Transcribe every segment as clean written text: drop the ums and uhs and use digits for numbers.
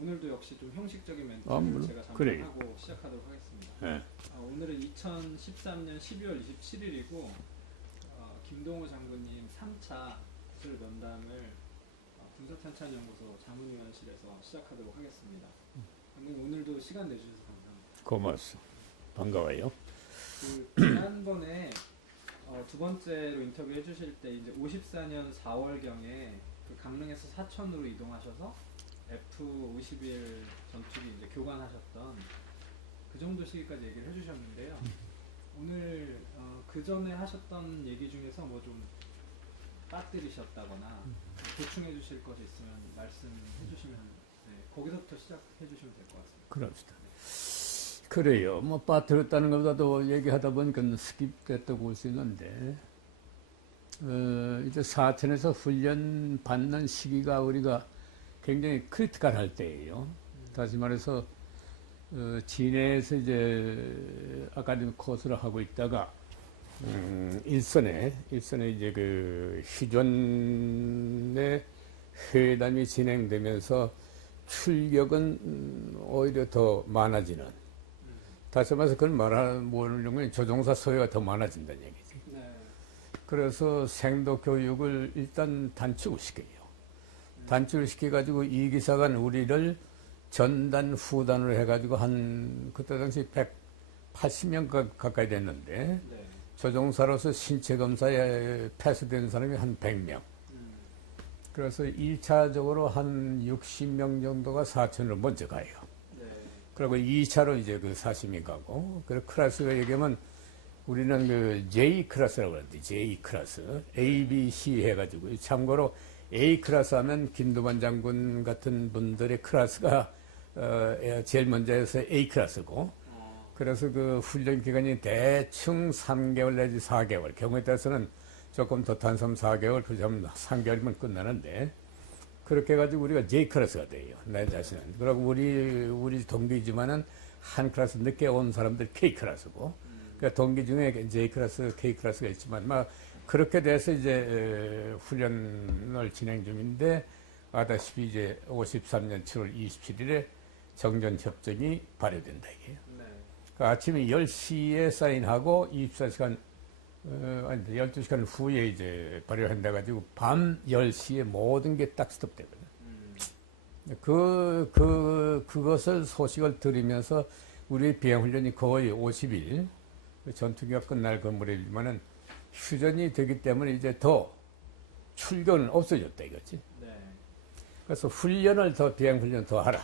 오늘도 역시 좀 형식적인 멘트를 물론. 제가 잠깐 그래요. 하고 시작하도록 하겠습니다. 네. 오늘은 2013년 12월 27일이고 김동호 장군님 3차 기술 면담을 군사탄창연구소 자문위원실에서 시작하도록 하겠습니다. 장군님 오늘도 시간 내주셔서 감사합니다. 고맙습니다. 반가워요. 지난번에 두 번째로 인터뷰 해주실 때 이제 54년 4월경에 그 강릉에서 사천으로 이동하셔서 F-51 전투기 이제 교관하셨던 그 정도 시기까지 얘기를 해주셨는데요. 오늘 그 전에 하셨던 얘기 중에서 뭐 좀 빠뜨리셨다거나 보충해 주실 것이 있으면 말씀해 주시면 거기서부터 시작해 주시면 될 것 같습니다. 그럽시다. 그래요. 뭐 빠뜨렸다는 것보다도 얘기하다 보니까 스킵됐다고 볼 수 있는데 이제 사천에서 훈련 받는 시기가 우리가 굉장히 크리티컬할 때예요. 다시 말해서 진해에서 이제 아카데미 코스를 하고 있다가 일선에 이제 그 휴전의 회담이 진행되면서 출격은 오히려 더 많아지는. 다시 말해서 그걸 모르려면 조종사 소요가 더 많아진다는 얘기지. 네. 그래서 생도 교육을 일단 단축을 시켜요. 단축을 시켜가지고 이 기사관 우리를 전단 후단으로 해가지고 그때 당시 180명 가까이 됐는데 네. 조종사로서 신체 검사에 패스된 사람이 한 100명. 그래서 1차적으로 한 60명 정도가 사천으로 먼저 가요. 네. 그리고 2차로 이제 그 사심이 가고, 그리고 클래스가 얘기하면 우리는 그 J 클래스라고 그러는데, J 클래스. A, B, C 해가지고. 참고로 A 클래스 하면 김두관 장군 같은 분들의 클래스가 제일 먼저 해서 A 클래스고, 그래서 그 훈련 기간이 대충 3개월 내지 4개월, 경우에 따라서는 조금 더 탄섬 4개월, 그러면 3개월이면 끝나는데, 그렇게 해가지고 우리가 J 클래스가 돼요. 내 자신은. 그리고 우리 동기지만은 한 클래스 늦게 온 사람들 K 클래스고, 그러니까 동기 중에 J 클래스, K 클래스가 있지만, 막 그렇게 돼서 이제 훈련을 진행 중인데, 아다시피 이제 53년 7월 27일에 정전협정이 발효된다 이게요. 네. 그 아침에 10시에 사인하고 24시간, 아니, 12시간 후에 이제 발효한다 가지고 밤 10시에 모든 게 딱 스톱되거든. 그것을 소식을 들으면서 우리 비행훈련이 거의 50일, 전투기가 끝날 건물이지만은 휴전이 되기 때문에 이제 더 출근은 없어졌다 이거지. 네. 그래서 비행훈련 더 하라.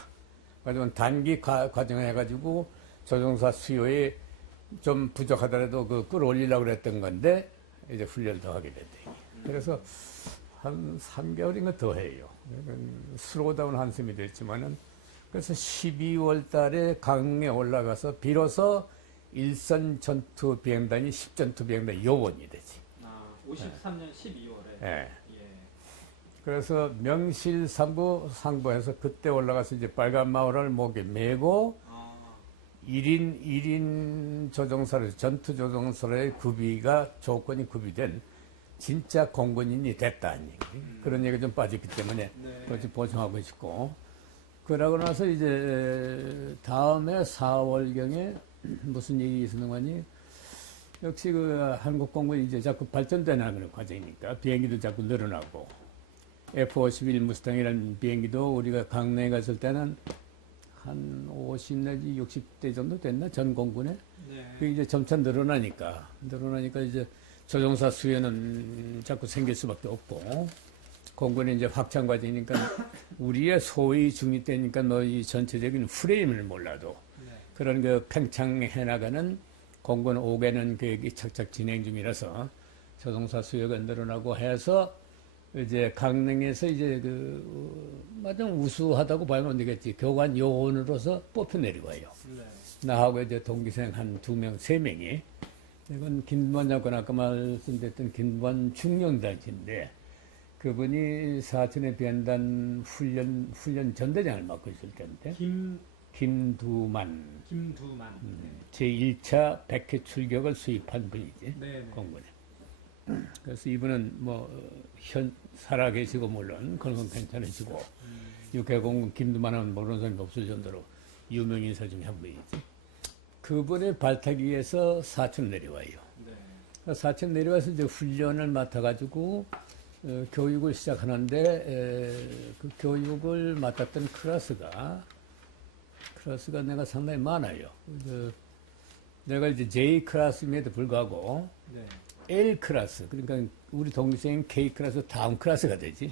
하지만 단기 과정을 해가지고 조종사 수요에 좀 부족하더라도 끌어올리려고 그랬던 건데, 이제 훈련을 더 하게 됐대. 그래서 한 3개월인가 더 해요. 슬로우다운 한숨이 됐지만은, 그래서 12월 달에 강릉에 올라가서 비로소 일선 전투 비행단이 10전투 비행단 요원이 되지. 53년 12월에. 예. 예. 그래서 명실상부 상부해서 그때 올라가서 이제 빨간 마을을 목에 메고 1인 조종사로, 전투 조종사로의 조건이 구비된 진짜 공군인이 됐다는 얘기. 그런 얘기가 좀 빠졌기 때문에 그것을 보충하고 싶고. 그러고 나서 이제 다음에 4월경에 무슨 일이 있었는 거니? 역시 그 한국 공군이 이제 자꾸 발전되는 과정이니까 비행기도 자꾸 늘어나고, F-51 무스탕이라는 비행기도 우리가 강릉에 갔을 때는 한 50 내지 60대 정도 됐나? 전 공군에? 네. 그게 이제 점차 늘어나니까 이제 조종사 수요는 자꾸 생길 수밖에 없고, 공군이 이제 확장 과정이니까 우리의 소위 중위 때니까 이 전체적인 프레임을 몰라도 그런 그 팽창해 나가는 공군 5개는 계획이 착착 진행 중이라서 조종사 수요가 늘어나고 해서 이제 강릉에서 이제 마냥 우수하다고 봐야면 안 되겠지. 교관 요원으로서 뽑혀 내려와요. 나하고 이제 동기생 한 2명, 3명이. 이건 김두관 장군 아까 말씀드렸던 김두관 중령단인데, 그분이 사천의 비행단 훈련 전대장을 맡고 있을 텐데. 김두만. 제1차 100회 출격을 수입한 분이지. 네네. 공군에. 그래서 이분은 살아 계시고, 물론, 그런 건 괜찮으시고, 육해공군 김두만은 모르는 사람이 없을 정도로 유명 인사 중에 한 분이지. 그분의 발탁위에서 사천 내려와요. 네. 사천 내려와서 이제 훈련을 맡아가지고 교육을 시작하는데 그 교육을 맡았던 클래스가 내가 상당히 많아요. 내가 이제 J 클래스임에도 불구하고 네. L 클래스, 그러니까 우리 동기생인 K 클래스 다음 클래스가 되지.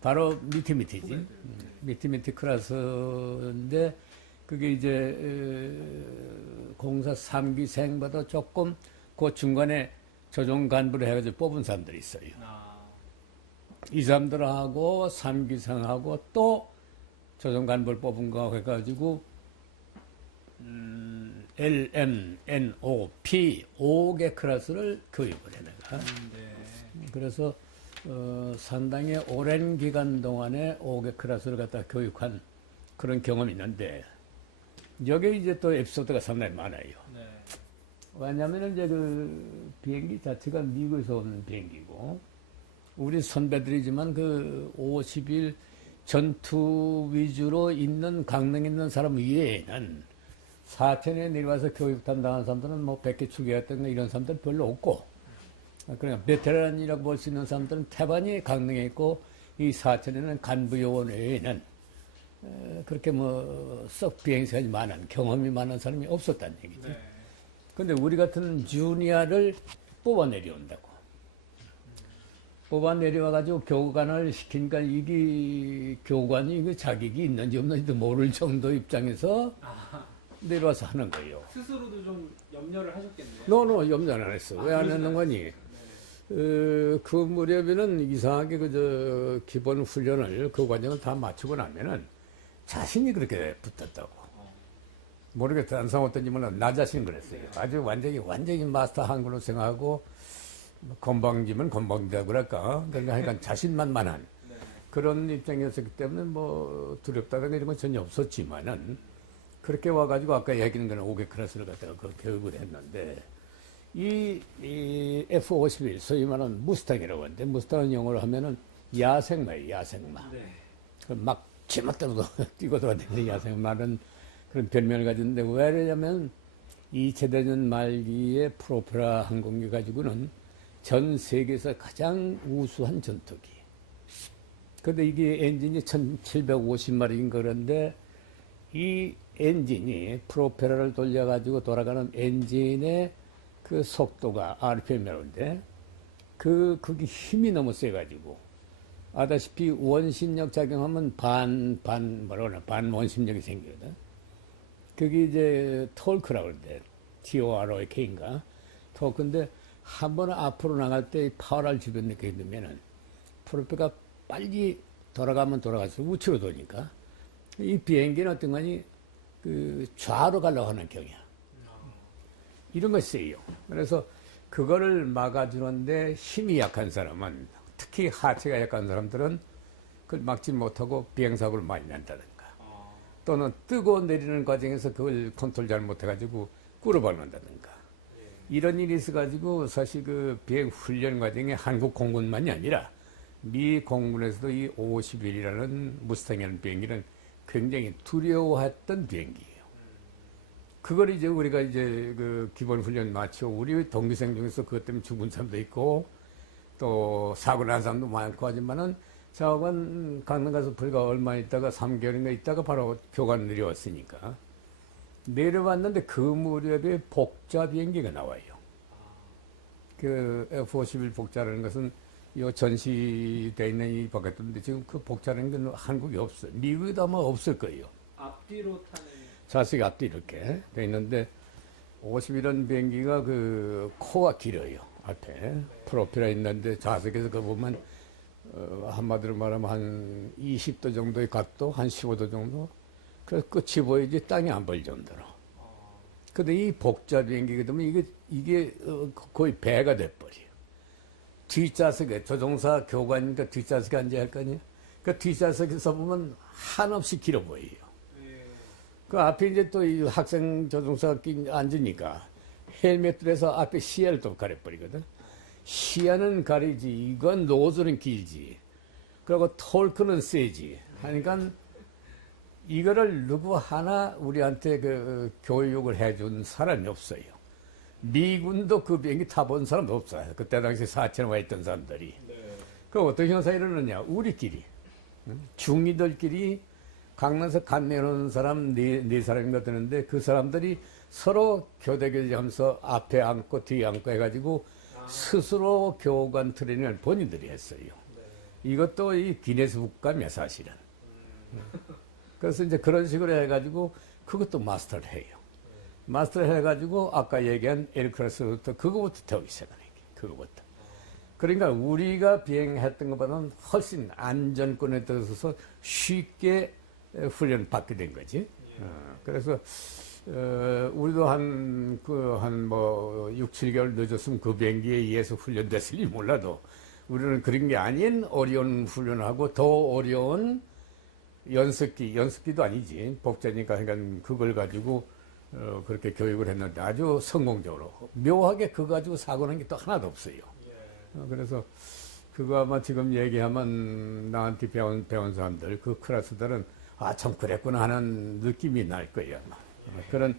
바로 밑이지. 후배들. 밑에 클래스인데 그게 이제 공사 3기생보다 조금 그 중간에 조종 간부를 해가지고 뽑은 사람들이 있어요. 이 사람들하고 3기생하고 또 조종 간부를 뽑은 거 해가지고 L, M, N, O, P 5개 클래스를 교육을 해 내가. 네. 그래서 상당히 오랜 기간 동안에 5개 클래스를 갖다 교육한 그런 경험이 있는데 여기 이제 또 에피소드가 상당히 많아요. 네. 왜냐하면 이제 그 비행기 자체가 미국에서 온 비행기고 우리 선배들이지만 그 50일 전투 위주로 있는 강릉에 있는 사람 외에는 사천에 내려와서 교육 담당한 사람들은 뭐 100개 추계했던 이런 사람들 별로 없고 그러니까 베테랑이라고 볼 수 있는 사람들은 태반이 강릉에 있고 이 사천에는 간부요원 외에는 그렇게 뭐 썩 비행사가 많은 경험이 많은 사람이 없었다는 얘기죠. 네. 근데 우리 같은 주니어를 뽑아 내려온다고. 뽑아 내려와가지고 교관을 시키니까 이게 교관이 이거 자격이 있는지 없는지도 모를 정도 입장에서 내려와서 하는 거예요. 스스로도 좀 염려를 하셨겠네요. 너는 염려 안 했어. 왜 안 했는 거니? 그 무렵에는 이상하게 기본 훈련을 그 과정을 다 마치고 나면은 자신이 그렇게 붙었다고. 모르겠다. 안 상었던지 몰라. 나 자신 그랬어요. 아주 완전히 마스터한 걸로 생각하고 건방지면 건방지다 그럴까. 그러니까 하여간 자신만만한 그런 입장이었기 때문에 뭐 두렵다든가 이런 건 전혀 없었지만은 그렇게 와가지고 아까 얘기하는 거는 5개 클래스를 갖다가 그 교육을 했는데 이 F-51 소위 말하는 무스탕이라고 하는데 무스탕은 영어로 하면은 야생마예요. 야생마. 네. 막 제멋대로 뛰고 돌아다니는 야생마는 그런 별명을 가졌는데 왜 그러냐면 2차 대전 말기에 프로펠러 항공기 가지고는 전 세계에서 가장 우수한 전투기. 근데 이게 엔진이 1750마리인 그런데 이 엔진이 프로펠러를 돌려가지고 돌아가는 엔진의 그 속도가 RPM이라는데 그게 힘이 너무 세가지고 아다시피 원심력 작용하면 반 원심력이 생기거든. 그게 이제 토크라고 그러는데 TORK인가 토크인데 한 번 앞으로 나갈 때 파워를 주변 느끼게 되면은 프로펠러가 빨리 돌아가면 돌아가서 우측으로 도니까 이 비행기는 어떤 거니 그 좌로 가려고 하는 경향. 이런 것이 세요. 그래서 그거를 막아주는데 힘이 약한 사람은 특히 하체가 약한 사람들은 그걸 막지 못하고 비행사고를 많이 난다든가 또는 뜨고 내리는 과정에서 그걸 컨트롤 잘 못해가지고 꿇어박는다든가 이런 일이 있어가지고 사실 그 비행 훈련 과정에 한국 공군만이 아니라 미 공군에서도 이 51이라는 무스탕이라는 비행기는 굉장히 두려워했던 비행기예요. 그걸 이제 우리가 이제 그 기본 훈련 마치고 우리 동기생 중에서 그것 때문에 죽은 사람도 있고 또 사고 난 사람도 많고 하지만은 저건 강릉 가서 불과 얼마 있다가 3개월인가 있다가 바로 교관 내려왔으니까 내려왔는데 그 무렵에 복자 비행기가 나와요. 그 F-51 복자라는 것은 이 전시되어 있는 이 바깥인데 지금 그 복자라는 건 한국에 없어요. 미국에도 아마 없을 거예요. 앞뒤로 타는 좌석이 앞뒤 이렇게 돼 있는데 51원 비행기가 그 코가 길어요. 앞에 프로펠러 있는데 좌석에서 그 보면 한마디로 말하면 한 20도 정도의 각도, 한 15도 정도. 그래서 끝이 보이지 땅이 안 보일 정도로. 근데 이 복자 비행기가 되면 이게 거의 배가 돼버려요. 뒷좌석에 조종사 교관이니까 뒷좌석에 앉아야 할 거 아니에요. 그 뒷좌석에서 보면 한없이 길어 보여요. 그 앞에 이제 또 이 학생 조종사가 앉으니까 헬멧들에서 앞에 시야를 또 가려버리거든. 시야는 가리지. 이건 노즐은 길지. 그리고 톨크는 세지. 하니까 이거를 누구 하나 우리한테 그 교육을 해준 사람이 없어요. 미군도 그 비행기 타본 사람 없어요. 그때 당시 사천에 와 있던 사람들이. 그 어떤 형사 일어났냐? 우리끼리. 중이들끼리 강릉에서 간 내놓은 사람 네 사람인가 되는데 그 사람들이 서로 교대교제하면서 앞에 앉고 뒤에 앉고 해가지고 스스로 교관 트레이닝을 본인들이 했어요. 이것도 이 기네스북감이야 사실은. 그래서 이제 그런 식으로 해가지고 그것도 마스터를 해요. 마스터를 해가지고 아까 얘기한 에어크라스부터 그거부터 태우기 시작하는 게 그거부터. 그러니까 우리가 비행했던 것보다는 훨씬 안전권에 들어서서 쉽게 훈련을 받게 된 거지. 그래서 우리도 한 6, 7개월 늦었으면 그 비행기에 의해서 훈련됐을지 몰라도 우리는 그런 게 아닌 어려운 훈련하고 더 어려운 연습기도 아니지. 복제니까 그러니까 그걸 가지고 그렇게 교육을 했는데 아주 성공적으로. 묘하게 그거 가지고 사고 난 게 또 하나도 없어요. 그래서 그거 아마 지금 얘기하면 나한테 배운 사람들, 그 클래스들은 아, 참 그랬구나 하는 느낌이 날 거예요. 아마. 그런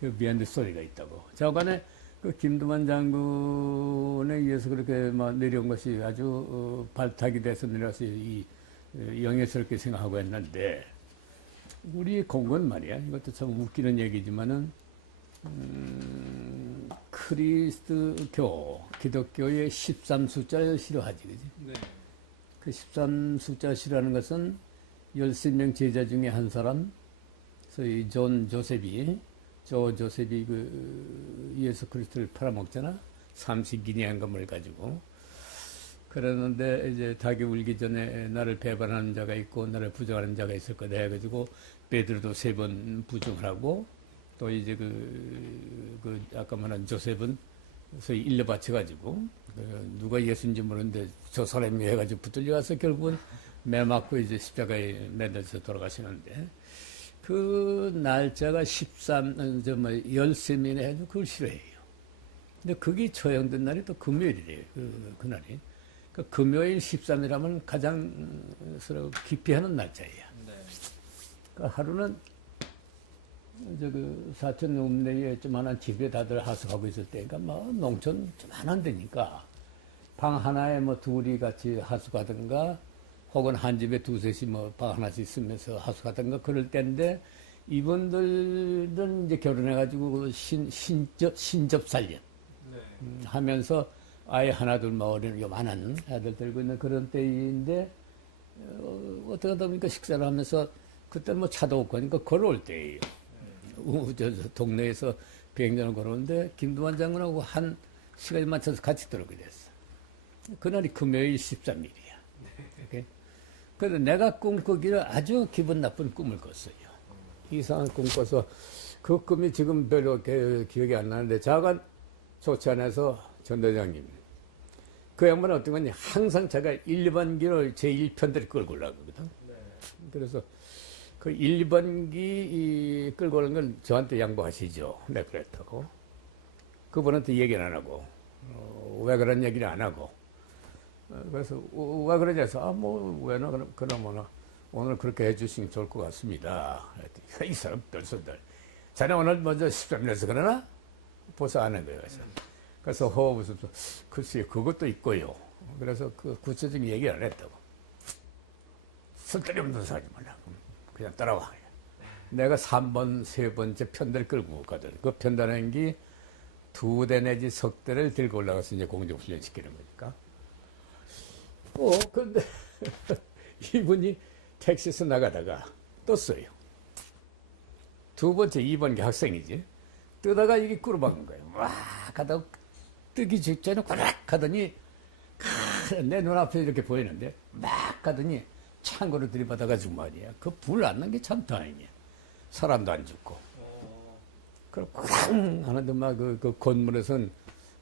그 비하인드 스토리가 있다고. 자관에 그 김두만 장군에 의해서 그렇게 막 내려온 것이 아주 발탁이 돼서 내려서 이 영예스럽게 생각하고 했는데 우리 공군 말이야. 이것도 참 웃기는 얘기지만은 크리스트교, 기독교의 13숫자를 싫어하지, 그지? 네. 그 13숫자 싫어하는 것은 13명 제자 중에 한 사람, 소위 조셉이 그 예수 그리스도를 팔아먹잖아? 삼식기념금을 가지고. 그러는데 이제 닭이 울기 전에 나를 배반하는 자가 있고 나를 부정하는 자가 있을 거다 해가지고 베드로도 3번 부정을 하고 또 이제 그 아까 말한 조셉은 소위 일러 바쳐가지고 누가 예수인지 모르는데 저 사람이 해가지고 붙들려 가서 결국은 매 맞고 이제 십자가에 매달려서 돌아가시는데 그 날짜가 13명이 해도 그걸 싫어해요. 근데 그게 처형된 날이 또 금요일이래요. 그날이. 그 금요일 13일하면 가장 서로 깊이 하는 날짜예요. 네. 그 하루는 사천 읍내에 조만한 집에 다들 하숙하고 있을 때, 그러니까 뭐 농촌 조만한 데니까 방 하나에 뭐 둘이 같이 하숙하든가 혹은 한 집에 두셋이 뭐 방 하나씩 쓰면서 하숙하든가 그럴 때인데 이분들은 이제 결혼해가지고 신접살련 네. 하면서 아이 하나 둘 뭐 어린 요만한 애들 들고 있는 그런 때인데 어떻게 하다 보니까 식사를 하면서 그때 뭐 차도 없고 하니까 걸어올 때예요. 저 동네에서 비행장을 걸어오는데 김두만 장군하고 한 시간에 맞춰서 같이 들어오게 됐어. 그날이 금요일 13일이야. 그래서 내가 꿈꾸기를 아주 기분 나쁜 꿈을 꿨어요. 이상한 꿈 꿔서 그 꿈이 지금 별로 기억이 안 나는데 자간 조치 안에서 전 대장님 그 양반은 어떤 거냐 항상 제가 1번기를 제1편대를 끌고 올라가거든. 그래서 그 1번기 끌고 오는 건 저한테 양보하시죠. 네, 그랬다고. 그분한테 얘기는 안 하고, 왜 그런 얘기를 안 하고. 그래서, 왜 그러냐 해서, 왜나, 그러나, 오늘 그렇게 해주시면 좋을 것 같습니다. 이 사람 별소들. 자네 오늘 먼저 13일에서 그러나? 보사 안 한 거예요. 그래서 호흡 웃으면서, 글쎄, 그것도 있고요. 그래서 그 구체적인 얘기를 안 했다고. 쓸데없는 소리 하지 말라고. 그냥 따라와. 내가 3번, 3번째 편대를 끌고 갔거든. 그 편대라는 게 2대 내지 석 대를 들고 올라가서 이제 공중훈련 시키는 거니까. 근데 이분이 택시에서 나가다가 떴어요. 2번째, 2번기 학생이지. 뜨다가 이게 꿇어박은 거예요. 와, 가다가 뜨기 직전에 꽉 가더니 내 눈앞에 이렇게 보이는데 막 가더니 창고로 들이받아가지고 말이야. 그 불 안 난 게 참 다행이야. 사람도 안 죽고. 그럼 쾅 하는데 막 그 건물에선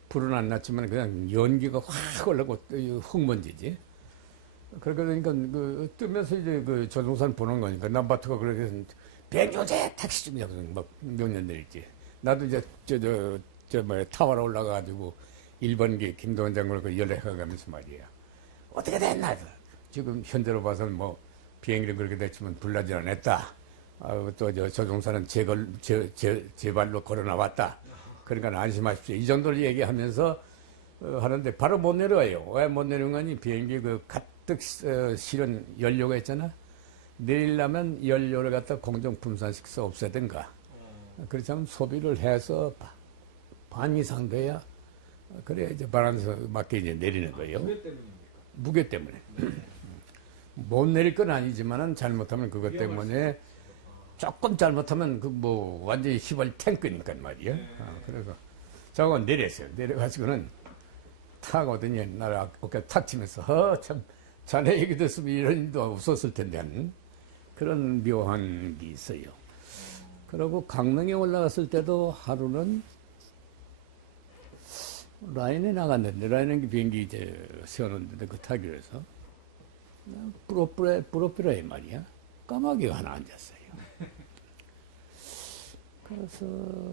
불은 안 났지만 그냥 연기가 확 올라고 흙먼지지. 그러니까 뜨면서 이제 그 조종사는 보는 거니까 남바트가 그렇게 백조제 택시 좀 잡아서 막 명령들 있지. 나도 이제 타워로 올라가가지고 1번기 김도원 장군을 연락해가면서 말이야. 어떻게 됐나? 지금 현재로 봐서는 뭐 비행기를 그렇게 됐지만 불나지 않았다. 또 조종사는 제 발로 걸어 나왔다. 그러니까 안심하십시오. 이 정도를 얘기하면서 하는데 바로 못 내려와요. 왜 못 내려온 거니? 비행기 그 가득 실은 연료가 있잖아. 내리려면 연료를 갖다 공정 분산시켜서 없애든가. 그렇지 않으면 소비를 해서 반 이상 돼야 그래야 이제 바람에서 맞게 이제 내리는 거예요. 무게 때문입니까? 무게 때문에. 못 내릴 건 아니지만은 잘못하면 그것 때문에 조금 잘못하면 그 뭐 완전히 휘발 탱크니까 말이야. 그래서 저건 내렸어요. 내려가지고는 탁 오더니 나를 어깨 탁 치면서 참 자네 얘기 됐으면 이런 일도 없었을 텐데 하는 그런 묘한 게 있어요. 그리고 강릉에 올라갔을 때도 하루는 라인에 나갔는데 라인에 비행기 이제 세워놓는데 그 타기로 해서 프로페러에 말이야 까마귀가 하나 앉았어요. 그래서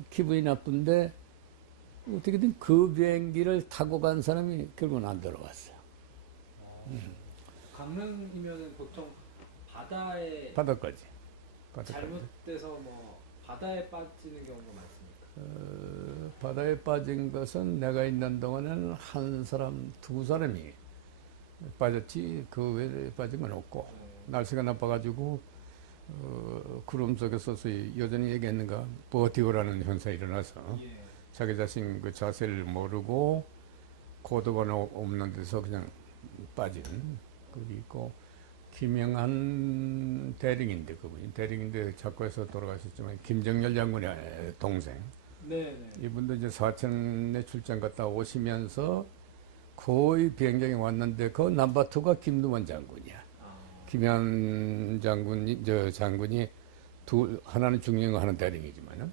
기분이 나쁜데 어떻게든 그 비행기를 타고 간 사람이 결국은 안 돌아왔어요. 강릉이면은 보통 바다에 바다까지. 잘못돼서 뭐 바다에 빠지는 경우가 많습니까? 바다에 빠진 것은 내가 있는 동안에는 한 사람, 두 사람이 빠졌지 그 외에 빠진 건 없고 날씨가 나빠가지고 구름 속에 서서 여전히 얘기했는가 버티고라는 현상이 일어나서 자기 자신 그 자세를 모르고 고도가 없는 데서 그냥 빠진 그게 있고 김영한 대령인데 그분이 대령인데 작고에서 돌아가셨지만 김정열 장군의 동생. 네네. 이분도 이제 사천에 출장 갔다 오시면서 거의 비행장에 왔는데 그 넘버2가 김두만 장군이야. 김현 장군이 하나는 중령 하나는 대령이지만은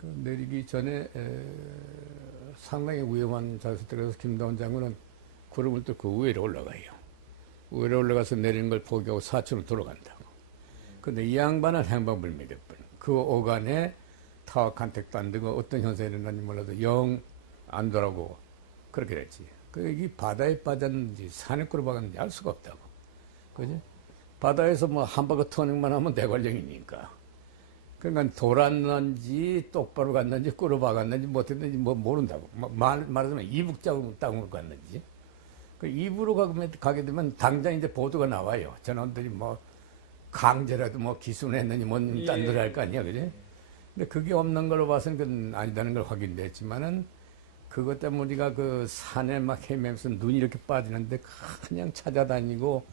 그 내리기 전에 상당히 위험한 자세들에서 김두만 장군은 구름을 뚫고 위로 올라가요. 위로 올라가서 내리는 걸 포기하고 사천으로 돌아간다고. 근데 이 양반은 행방불명됐군. 그 오간에 타워 간택도 안 되고 어떤 현상이 일어났는지 몰라도 영 안 돌아오고 그렇게 됐지. 이 바다에 빠졌는지 산에 끌어박았는지 알 수가 없다고. 그지? 바다에서 뭐 한바퀴 터닝만 하면 대관령이니까. 그러니까 돌았는지 똑바로 갔는지 끌어박았는지 못했는지 뭐 모른다고. 말하자면 이북 땅으로 갔는지. 그 이북으로 가게 되면 당장 이제 보도가 나와요. 전원들이 뭐 강제라도 뭐 기순했느니 뭔 딴들 할 거 아니야. 그지? 근데 그게 없는 걸로 봐서는 그건 아니다는 걸 확인됐지만은 그것 때문에 우리가 그 산에 막 헤매면서 눈이 이렇게 빠지는데 그냥 찾아다니고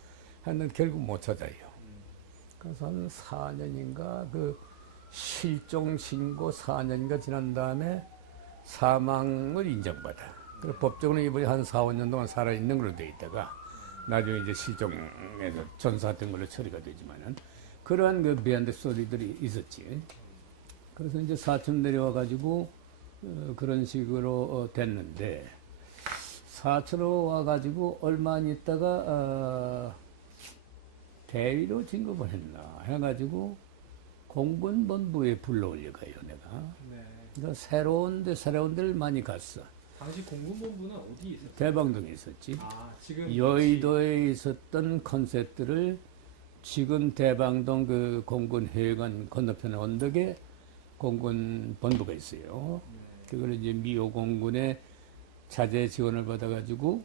하는데 결국 못 찾아요. 그래서 한 4년인가 그 실종 신고 4년인가 지난 다음에 사망을 인정받아. 그래서 법적으로 이분이 한 4, 5년 동안 살아있는 걸로 돼 있다가 나중에 이제 실종에서 전사했던 걸로 처리가 되지만은 그러한 그 비하인드 스토리들이 있었지. 그래서 이제 사천 내려와가지고 그런 식으로 됐는데 사천으로 와가지고 얼마 안 있다가 대위로 진급을 했나 해가지고 공군본부에 불러올려가요 내가. 네. 그러니까 새로운 데를 많이 갔어. 당시 공군본부는 어디 있었어요? 대방동에 있었지. 지금 여의도에 있었던 컨셉들을 지금 대방동 그 공군회관 건너편 언덕에 공군 본부가 있어요. 그걸 이제 미호 공군의 자재 지원을 받아가지고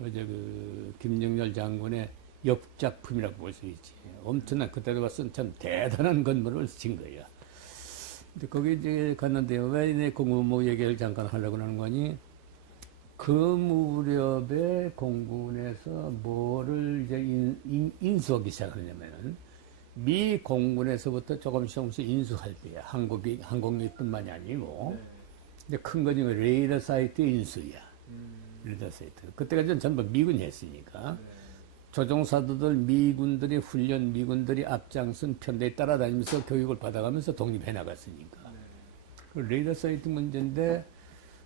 어제 그 김정열 장군의 역작품이라고 볼 수 있지. 엄청난 그때도 봤으면 참 대단한 건물을 진 거야. 근데 거기 이제 갔는데 왜 내 공군부 얘기를 잠깐 하려고 하는 거니? 그 무렵에 공군에서 뭐를 이제 인수하기 시작하냐면은 미 공군에서부터 조금씩 인수할 때야. 항공기뿐만이 아니고. 네. 이제 큰 거지, 레이더 사이트 인수야. 레이더 사이트. 그때까지는 전부 미군이 했으니까. 네. 조종사들, 미군들이 훈련, 미군들이 앞장선 편대에 따라다니면서 교육을 받아가면서 독립해 나갔으니까. 네. 그 레이더 사이트 문제인데,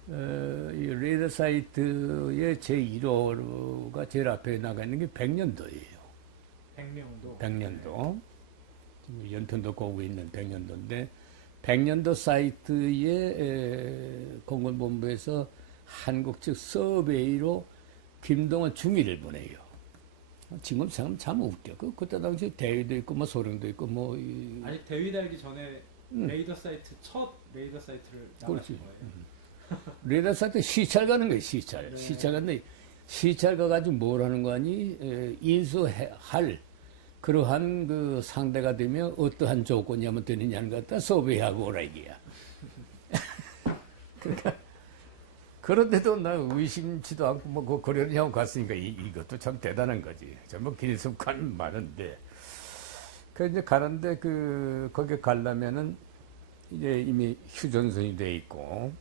이 레이더 사이트의 제1호가 제일 앞에 나가 있는 게 백년도예요. 백령도. 백년도. 연편도 거기 있는 백년도인데, 백년도 사이트의 공군본부에서 한국 측 서베이로 김동원 중위를 보내요. 지금 생각하면 참 웃겨. 그때 당시 대위도 있고, 뭐 소련도 있고, 뭐. 아니 대위 달기 전에 음. 레이더 사이트 첫 레이더 사이트를 그렇지. 나가신 거예요. 레이더 사이트 시찰 가는 거예요, 시찰. 네. 시찰 가는데, 시찰 가가지고 뭘 하는 거 아니? 인수할, 그러한 그 상대가 되면 어떠한 조건이 하면 되느냐는 것 갖다 섭외하고 오라 이게야. 그러니까, 그런데도 나 의심치도 않고 뭐 거래를 하고 갔으니까 이것도 참 대단한 거지. 전부 길숙한 많은데. 그 이제 가는데 거기 가려면은 이제 이미 휴전선이 돼 있고,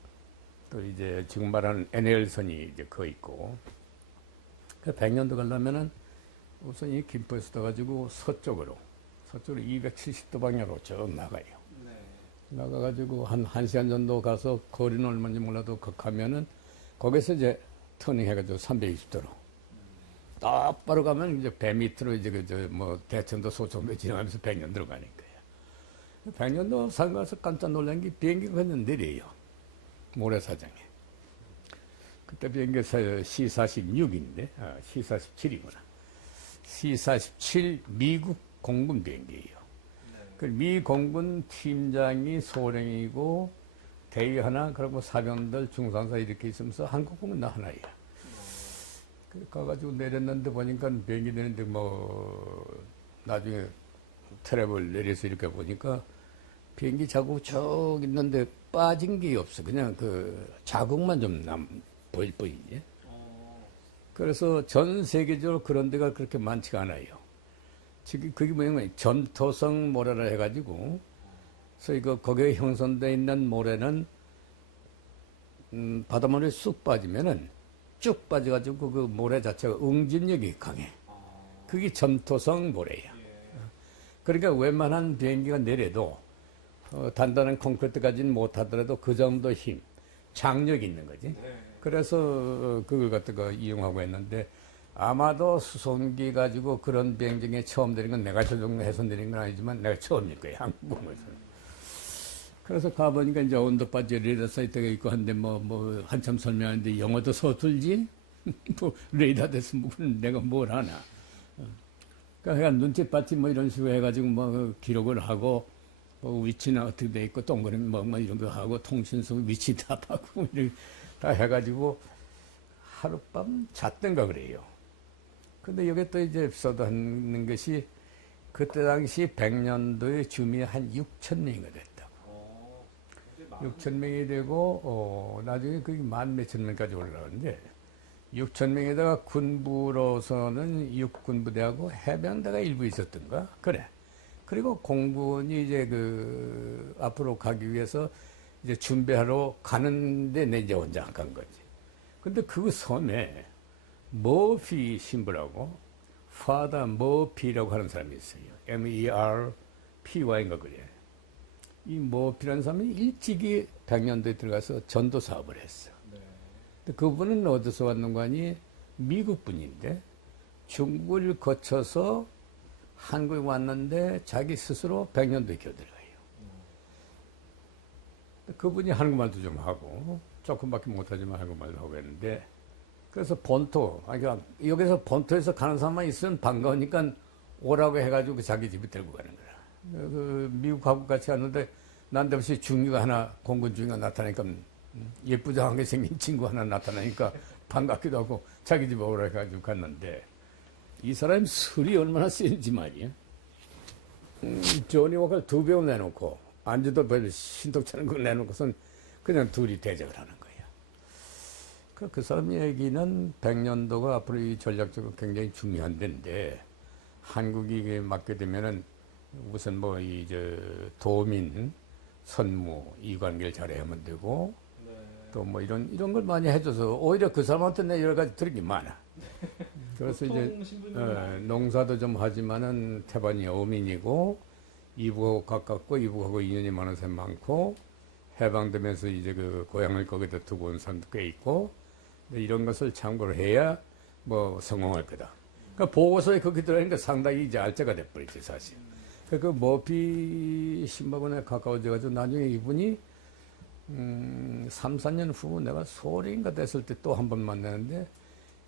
또 이제 지금 말하는 NL선이 이제 거 있고, 그 백년도 가려면은 우선 이 김포에서 떠가지고 서쪽으로 270도 방향으로 쭉 나가요. 네. 나가가지고 한 1시간 정도 가서 거리는 얼마인지 몰라도 가면은 거기서 이제 터닝 해가지고 320도로 똑바로 가면 이제 배 밑으로 이제 뭐 대천도 소천도 지나가면서 백년도로 가는 거예요. 백년도 산 가서 깜짝 놀란 게 비행기가 그냥 내려요. 모래사장에. 그때 비행기 C-46인데, C-47이구나. C-47 미국 공군 비행기예요. 네. 그 미 공군 팀장이 소령이고 대위 하나 그리고 사병들 중상사 이렇게 있으면서 한국군은 나 하나야. 그 가가지고 내렸는데 보니까 비행기 내리는데 뭐 나중에 트랩을 내려서 이렇게 보니까 비행기 자국 쭉 있는데 빠진 게 없어. 그냥 그 자국만 좀 보일 뿐이지. 그래서 전 세계적으로 그런 데가 그렇게 많지가 않아요. 지금 그게 뭐냐면 점토성 모래라 해가지고, 그래서 거기에 형성되어 있는 모래는 바닷물에 쑥 빠지면은 쭉 빠져가지고 그 모래 자체가 응집력이 강해. 그게 점토성 모래야. 그러니까 웬만한 비행기가 내려도 단단한 콘크리트까지는 못하더라도 그 정도 힘, 장력이 있는 거지. 그래서 그걸 갖다가 이용하고 했는데 아마도 수송기 가지고 그런 비행장에 처음 내린 건 내가 저 정도 해서 내린 건 아니지만 내가 처음일 거예요. 한국에서. 그래서 가보니까 이제 언더바지 레이더 사이트가 있고 한데 뭐 한참 설명하는데 영어도 서툴지? 뭐 레이더 됐으면 내가 뭘 하나. 그러니까 눈치봤지 뭐 이런 식으로 해가지고 뭐 기록을 하고 뭐 위치나 어떻게 돼 있고 동그라미 뭐 이런 거 하고 통신소 위치 다 바꾸고 이렇게 다 해가지고 하룻밤 잤던가 그래요. 근데 여기 또 이제 에피소드 하는 것이 그때 당시 100년도에 주민이 한 6천 명이 됐다고. 6천 명이 되고 나중에 그게 만 몇천 명까지 올라가는데 6천 명에다가 군부로서는 육군부대하고 해병대가 일부 있었던가? 그래. 그리고 공군이 이제 앞으로 가기 위해서 이제 준비하러 가는데 내 이제 혼자 간 거지. 근데 그 섬에 머피 신부라고 파더 머피라고 하는 사람이 있어요. MERPY인가 그래. 이 머피라는 사람이 일찍이 백년도에 들어가서 전도 사업을 했어. 근데 그분은 어디서 왔는 거니? 미국 분인데 중국을 거쳐서 한국에 왔는데 자기 스스로 백년도에 겨들어가요. 그분이 한국말도 좀 하고 조금밖에 못하지만 한국말도 하고 했는데 그래서 본토, 그러니까 여기서 본토에서 가는 사람만 있으면 반가우니까 오라고 해가지고 자기 집에 데리고 가는 거야. 미국하고 같이 갔는데 난데없이 중위가 하나, 공군 중위가 나타나니까 예쁘장하게 생긴 친구 하나 나타나니까 반갑기도 하고 자기 집에 오라 해가지고 갔는데 이 사람이 술이 얼마나 센지 말이야. 조니 워커를 2병을 내놓고 안주도 별로 신통찮은 걸 내놓고선 그냥 둘이 대적을 하는 거야. 그 사람 얘기는 100년도가 앞으로 이 전략적으로 굉장히 중요한 데인데 한국이 맡게 되면은 우선 뭐 도민, 선무 이 관계를 잘해야만 되고 또 뭐 이런 걸 많이 해줘서 오히려 그 사람한테 내 여러 가지 들은 게 많아. 그래서 이제 농사도 좀 하지만은 태반이 어민이고 이북하고 가깝고 이북하고 인연이 많은 사람 많고 해방되면서 이제 고향을 거기다 두고 온 사람도 꽤 있고 이런 것을 참고를 해야 뭐 성공할 거다. 그러니까 보고서에 그렇게 들어가니까 상당히 이제 알짜가 돼버리지 사실. 그 머피 신부분에 가까워져가지고 나중에 이분이 3, 4년 후 내가 소리인가 됐을 때 또 한 번 만나는데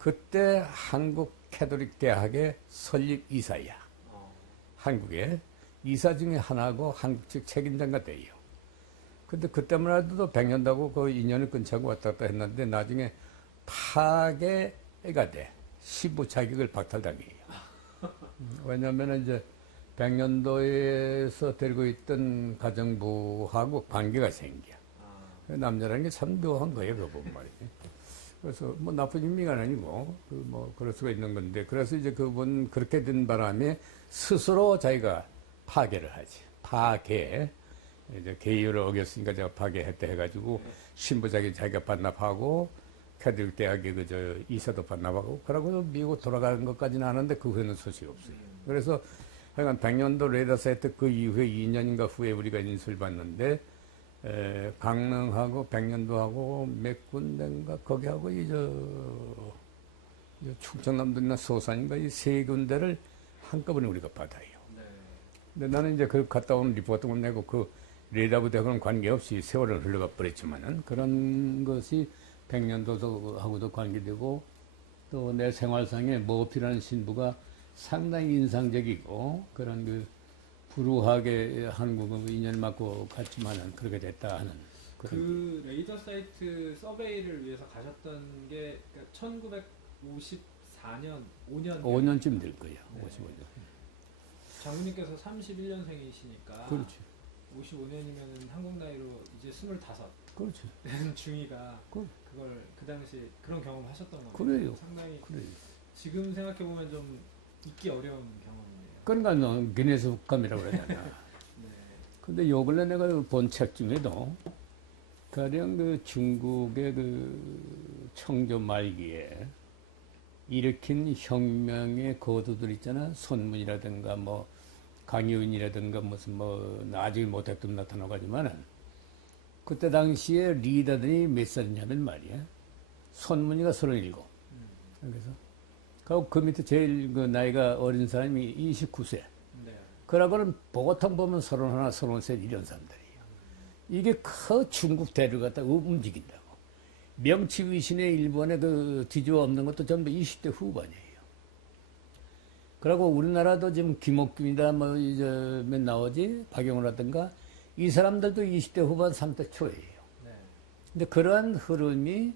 그때 한국 캐톨릭 대학의 설립 이사야. 어. 한국의 이사 중에 하나고 한국 측 책임자가 돼요. 근데 그때만 해도 100년다고 그 인연을 끊자고 왔다 갔다 했는데 나중에 파괴가 돼. 시부 자격을 박탈당해요. 왜냐하면 이제 100년도에서 데리고 있던 가정부하고 관계가 생겨. 아. 남자라는 게 참 묘한 거예요, 그거 보면 말이지. 그래서 뭐 나쁜 의미가 아니고 뭐 그럴 수가 있는 건데 그래서 이제 그분 그렇게 된 바람에 스스로 자기가 파괴를 하지. 파괴. 이제 계율을 어겼으니까 제가 파괴했다 해가지고 신부자기 자기가 반납하고 캐톨릭 대학의 그저 이사도 반납하고 그러고 미국 돌아가는 것까지는 아는데 그 후에는 소식이 없어요. 그래서 하여간 100년도 레이더사이트 그 이후에 2년인가 후에 우리가 인수를 받는데 강릉하고 100년도하고 몇 군데인가 거기하고 충청남도나 소산인가 이 세 군데를 한꺼번에 우리가 받아요. 네. 근데 나는 이제 그 갔다 온 리포트를 내고 그 레이더부대하고는 관계없이 세월을 흘러가 버렸지만은 그런 것이 100년도하고도 관계되고 또 내 생활상에 머피라는 신부가 상당히 인상적이고 그런 그 불우하게 한국은 인연을 맞고 갔지만은 그렇게 됐다 하는 그 레이더 사이트 서베이를 위해서 가셨던 게 1954년 5년쯤 될 거예요. 네. 55년. 장군님께서 31년생이시니까 그렇지. 55년이면 한국 나이로 이제 25 그렇지. 되는 중이가 그- 그걸 그 당시 그런 경험 하셨던 거예요. 그래요. 상당히 그래. 지금 생각해 보면 좀 잊기 어려운 경험이에요. 그러니까 너 기네스북감이라고 그러잖아. 네. 근데 요 근래 내가 본 책 중에도 가령 그 중국의 그 청조 말기에 일으킨 혁명의 거두들 있잖아. 손문이라든가 뭐 강유인이라든가 무슨 뭐 아직 못했던 나타나가지만은 그때 당시에 리더들이 몇 살이냐면 말이야. 손문이가 37. 그래서 그 밑에 제일 그 나이가 어린 사람이 29세. 네. 그러고는 보통 보면 31, 33 이런 사람들이에요. 이게 그 중국 대를 갖다 움직인다고. 명치위신의 일본에 그 뒤집어 엎는 것도 전부 20대 후반이에요. 그리고 우리나라도 지금 김옥균이다 뭐 이제 몇 나오지 박영호라든가 이 사람들도 20대 후반 30대 초예요. 네. 근데 그러한 흐름이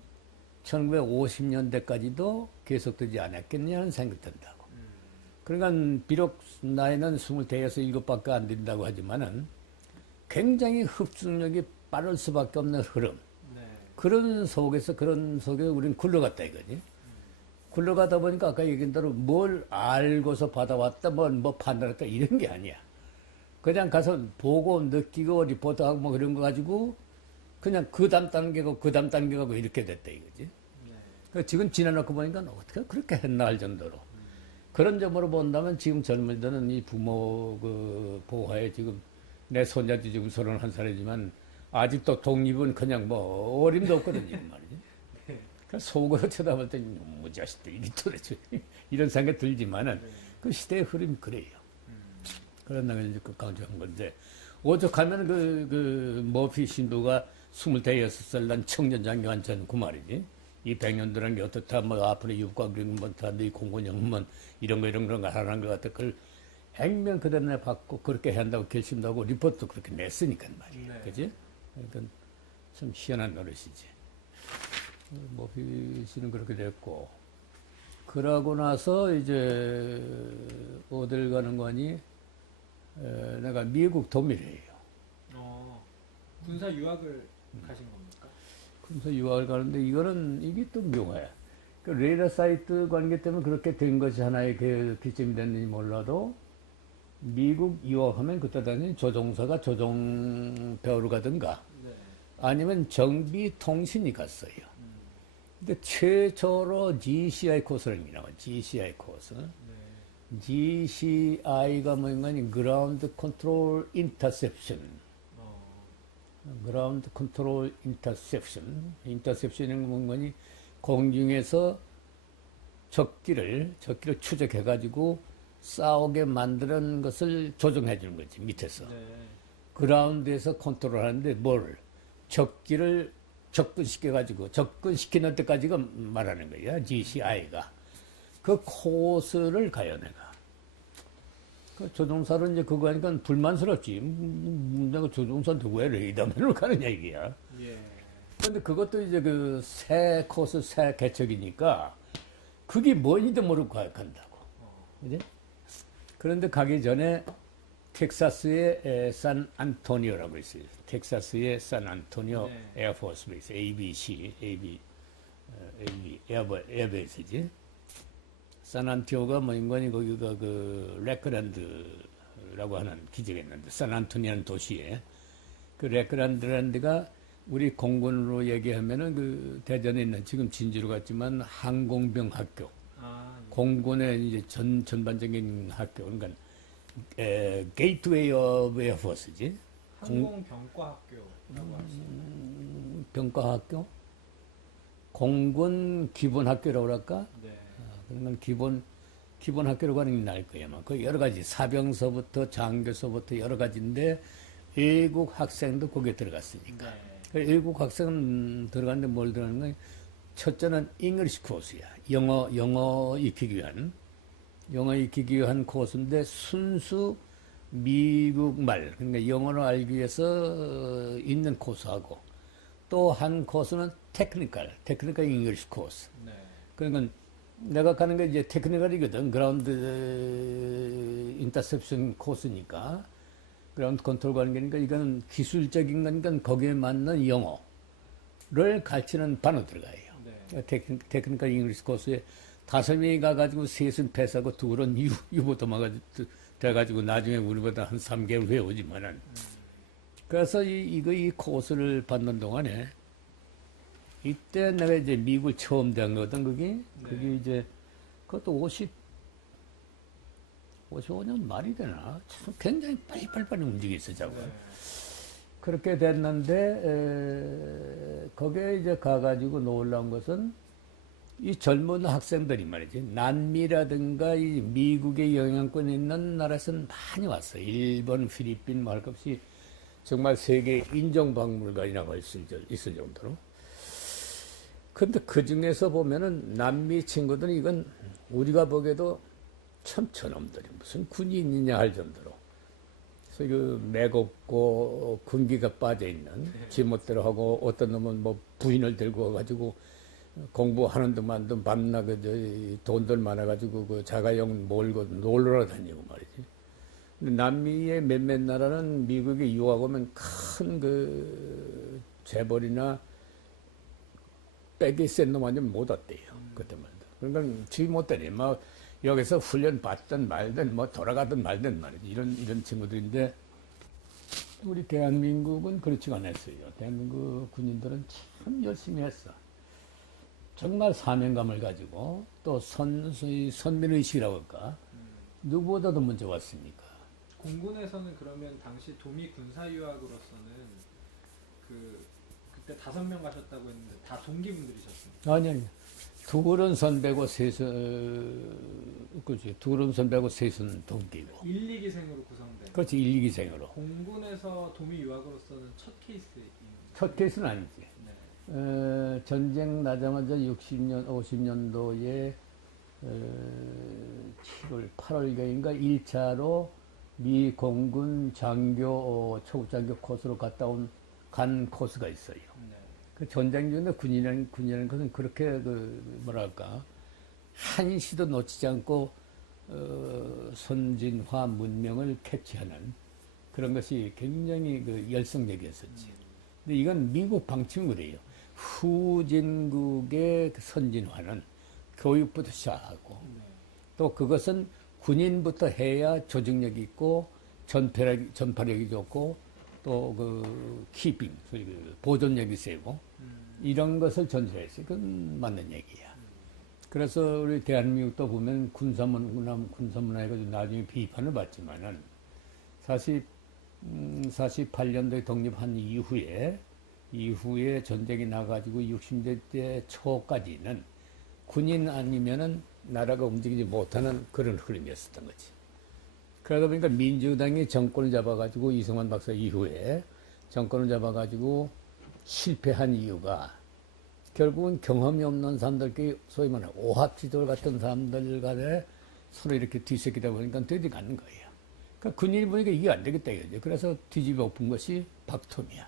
1950년대까지도 계속되지 않았겠냐는 생각이 든다고. 그러니까 비록 나이는 20대에서 7밖에 안 된다고 하지만은 굉장히 흡수력이 빠를 수밖에 없는 흐름. 네. 그런 속에 우리는 굴러갔다 이거지. 굴러가다 보니까 아까 얘기한 대로 뭘 알고서 받아왔다, 뭐 판단했다 이런 게 아니야. 그냥 가서 보고 느끼고 리포트하고 뭐 그런 거 가지고 그냥 그 다음 단계고 그 다음 단계고 이렇게 됐다 이거지. 네. 그러니까 지금 지나놓고 보니까 어떻게 그렇게 했나 할 정도로. 그런 점으로 본다면 지금 젊은이들은 이 부모 그 보호에 지금 내 손자도 지금 31살이지만 아직도 독립은 그냥 뭐 어림도 없거든요, 말이지. 네. 그러니까 속으로 쳐다볼 때, 뭐 자식들 이리 도대체 이런 생각이 들지만은 네. 그 시대의 흐름이 그래요. 그런 날 이제 강조한 건데 오죽하면 그 머피 신부가 26살 난 청년 장교한 전 그 말이지. 이 100년도라는 게 어떻다, 뭐 앞으로 육과 그런 뭐다, 네 공군영문 이런 거 하라는 것 같아. 그걸 행명 그대로 받고 그렇게 한다고 결심도 하고 리포트도 그렇게 냈으니까 말이야. 네. 그지? 그러니까 참 희한한 노릇이지. 머피 씨는 그렇게 됐고. 그러고 나서 이제 어딜 가는 거니? 내가 미국 도밀이에요. 군사 유학을 가신 겁니까? 그래서 유학을 가는데 이게 또 묘해. 그 레이더 사이트 관계 때문에 그렇게 된 것이 하나의 기점이 됐는지 몰라도 미국 유학하면 그때 당시 조종사가 조종 배우러 가든가 네. 아니면 정비 통신이 갔어요. 근데 최초로 GCI 코스를 나와. GCI 코스. 네. GCI가 뭐인가니 Ground Control Interception. Ground Control Interception. Interception은 뭔가니 공중에서 적기를 추적해가지고 싸우게 만드는 것을 조정해 주는 거지, 밑에서. 네. 그라운드에서 컨트롤 하는데 적기를 접근시키는 데까지가 말하는 거야. GCI가. 그 코스를 가요, 내가. 그 조종사는 이제 그거 하니까 불만스럽지. 내가 조종사한테 왜 레이더맨을 가느냐, 이게야. 예. 근데 그것도 이제 그 새 코스, 새 개척이니까 그게 뭔지도 모르고 간다고. 그지? 그런데 가기 전에 텍사스의 산 안토니오라고 있어요. 텍사스의 산 안토니오 네. 에어포스 베이스, 에어베이스지. 산 안토니오가 뭐 인간이 거기가 그 레크랜드라고 하는 기지가 있는데, 산 안토니오라는 도시에 그 레크랜드가 우리 공군으로 얘기하면은 그 대전에 있는 지금 진주로 갔지만 항공병 학교, 아, 예. 공군의 이제 전반적인 학교, 그러니까 게이트웨이 오브 에어포스지. 항공병과학교라고 할 수 있나요? 병과학교, 공군 기본학교라고 할까? 네. 그러면 기본 학교로 가는 게 나을 거예요. 그 여러 가지 사병서부터 장교서부터 여러 가지인데 외국 학생도 거기에 들어갔으니까. 네. 그 외국 학생 들어갔는데 뭘 들어가는 거야? 첫째는 잉글리시 코스야. 영어 익히기 위한 코스인데 순수 미국 말, 그러니까 영어를 알기 위해서 있는 코스하고 또 한 코스는 테크니컬 잉글리시 코스. 네. 그러니까 내가 가는 게 이제 테크니컬이거든. 그라운드 인터셉션 코스니까. 그라운드 컨트롤 가는 게니까 이거는 기술적인 거니까 거기에 맞는 영어를 가르치는 반으로 들어가요. 네. 테크니컬 잉글리시 코스에 5명이 가가지고 셋은 패스하고 둘은 유보도마가 돼가지고 나중에 우리보다 한 3개월 후에 오지만은. 그래서 이 코스를 받는 동안에 이때 내가 이제 미국을 처음 된 거거든, 그게. 그게 이제, 그것도 55년 말이 되나? 참 굉장히 빨리빨리 움직였어, 자고. 네. 그렇게 됐는데, 거기에 이제 가가지고 놀라운 것은 이 젊은 학생들이 말이지, 남미라든가 이 미국의 영향권 있는 나라에서는 많이 왔어요. 일본, 필리핀, 말 것 없이 정말 세계 인정박물관이라고 할 수 있을 정도로. 근데 그 중에서 보면은 남미 친구들은 이건 우리가 보기에도 참 저놈들이 무슨 군인이냐 할 정도로. 그래서 그 매겁고 군기가 빠져있는 지멋대로 하고 어떤 놈은 뭐 부인을 들고 와가지고 공부하는 동안도 밤나 돈들 많아가지고 그 자가용 몰고 놀러 다니고 말이지. 근데 남미의 몇몇 나라는 미국에 유학 오면 큰 그 재벌이나 백이 센 놈 아니면 못 왔대요. 그때 말도. 그러니까 지휘 못 되네. 뭐 여기서 훈련 받든 말든 뭐 돌아가든 말든 말이지. 이런 친구들인데 우리 대한민국은 그렇지가 않았어요. 대한민국 군인들은 참 열심히 했어. 정말 사명감을 가지고 또 선민의식이라고 할까. 누구보다도 먼저 왔으니까. 공군에서는 그러면 당시 도미 군사 유학으로서는 그때 5명 가셨다고 했는데 다 동기분들이셨습니까? 아니. 둘은 선배고 그렇지. 둘은 선배고 셋은 동기고. 1, 2기생으로 구성된. 그렇지. 1, 2기생으로. 공군에서 도미 유학으로서는 첫 케이스인. 첫 케이스는 아니지. 네. 전쟁 나자마자 60년, 50년도에 7월, 8월경인가 1차로 미 공군 장교, 초급장교 코스로 간 코스가 있어요. 네. 그 전쟁 중에 군인이라는 것은 그렇게 뭐랄까, 한시도 놓치지 않고, 선진화 문명을 캐치하는 그런 것이 굉장히 열성적이었었지. 근데 이건 미국 방침이래요. 후진국의 선진화는 교육부터 시작하고, 네. 또 그것은 군인부터 해야 조직력이 있고, 전파력이 좋고, 또 키핑, 보존력이 세고, 이런 것을 전제했어요. 그건 맞는 얘기야. 그래서 우리 대한민국도 보면 군사문화 해가지고 나중에 비판을 받지만은, 48년도에 독립한 이후에 전쟁이 나가지고 60년대 초까지는 군인 아니면은 나라가 움직이지 못하는 그런 흐름이었었던 거지. 그러다 보니까 민주당이 정권을 잡아가지고 이승만 박사 이후에 정권을 잡아가지고 실패한 이유가 결국은 경험이 없는 사람들끼리 소위 말하는 오합지졸 같은 사람들 간에 서로 이렇게 뒤새기다 보니까 되지가 않는 거예요. 그러니까 군인이 보니까 이게 안 되겠다 이거죠. 그래서 뒤집어 엎은 것이 박통이야.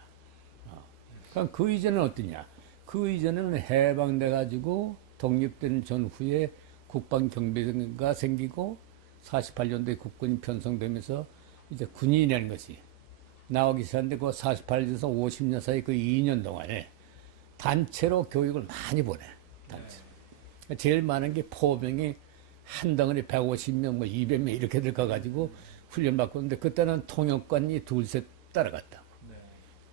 그러니까 그 이전은 어떠냐? 그 이전에는 해방돼 가지고 독립된 전후에 국방경비가 생기고 48년도에 국군이 편성되면서 이제 군인이라는 것이 나오기 시작했는데 그 48년에서 50년 사이 그 2년 동안에 단체로 교육을 많이 보내. 단체. 제일 많은 게 포병이 한 덩어리 150명, 뭐 200명 이렇게 들어가가지고 훈련받고 있는데 그때는 통역관이 둘셋 따라갔다. 네.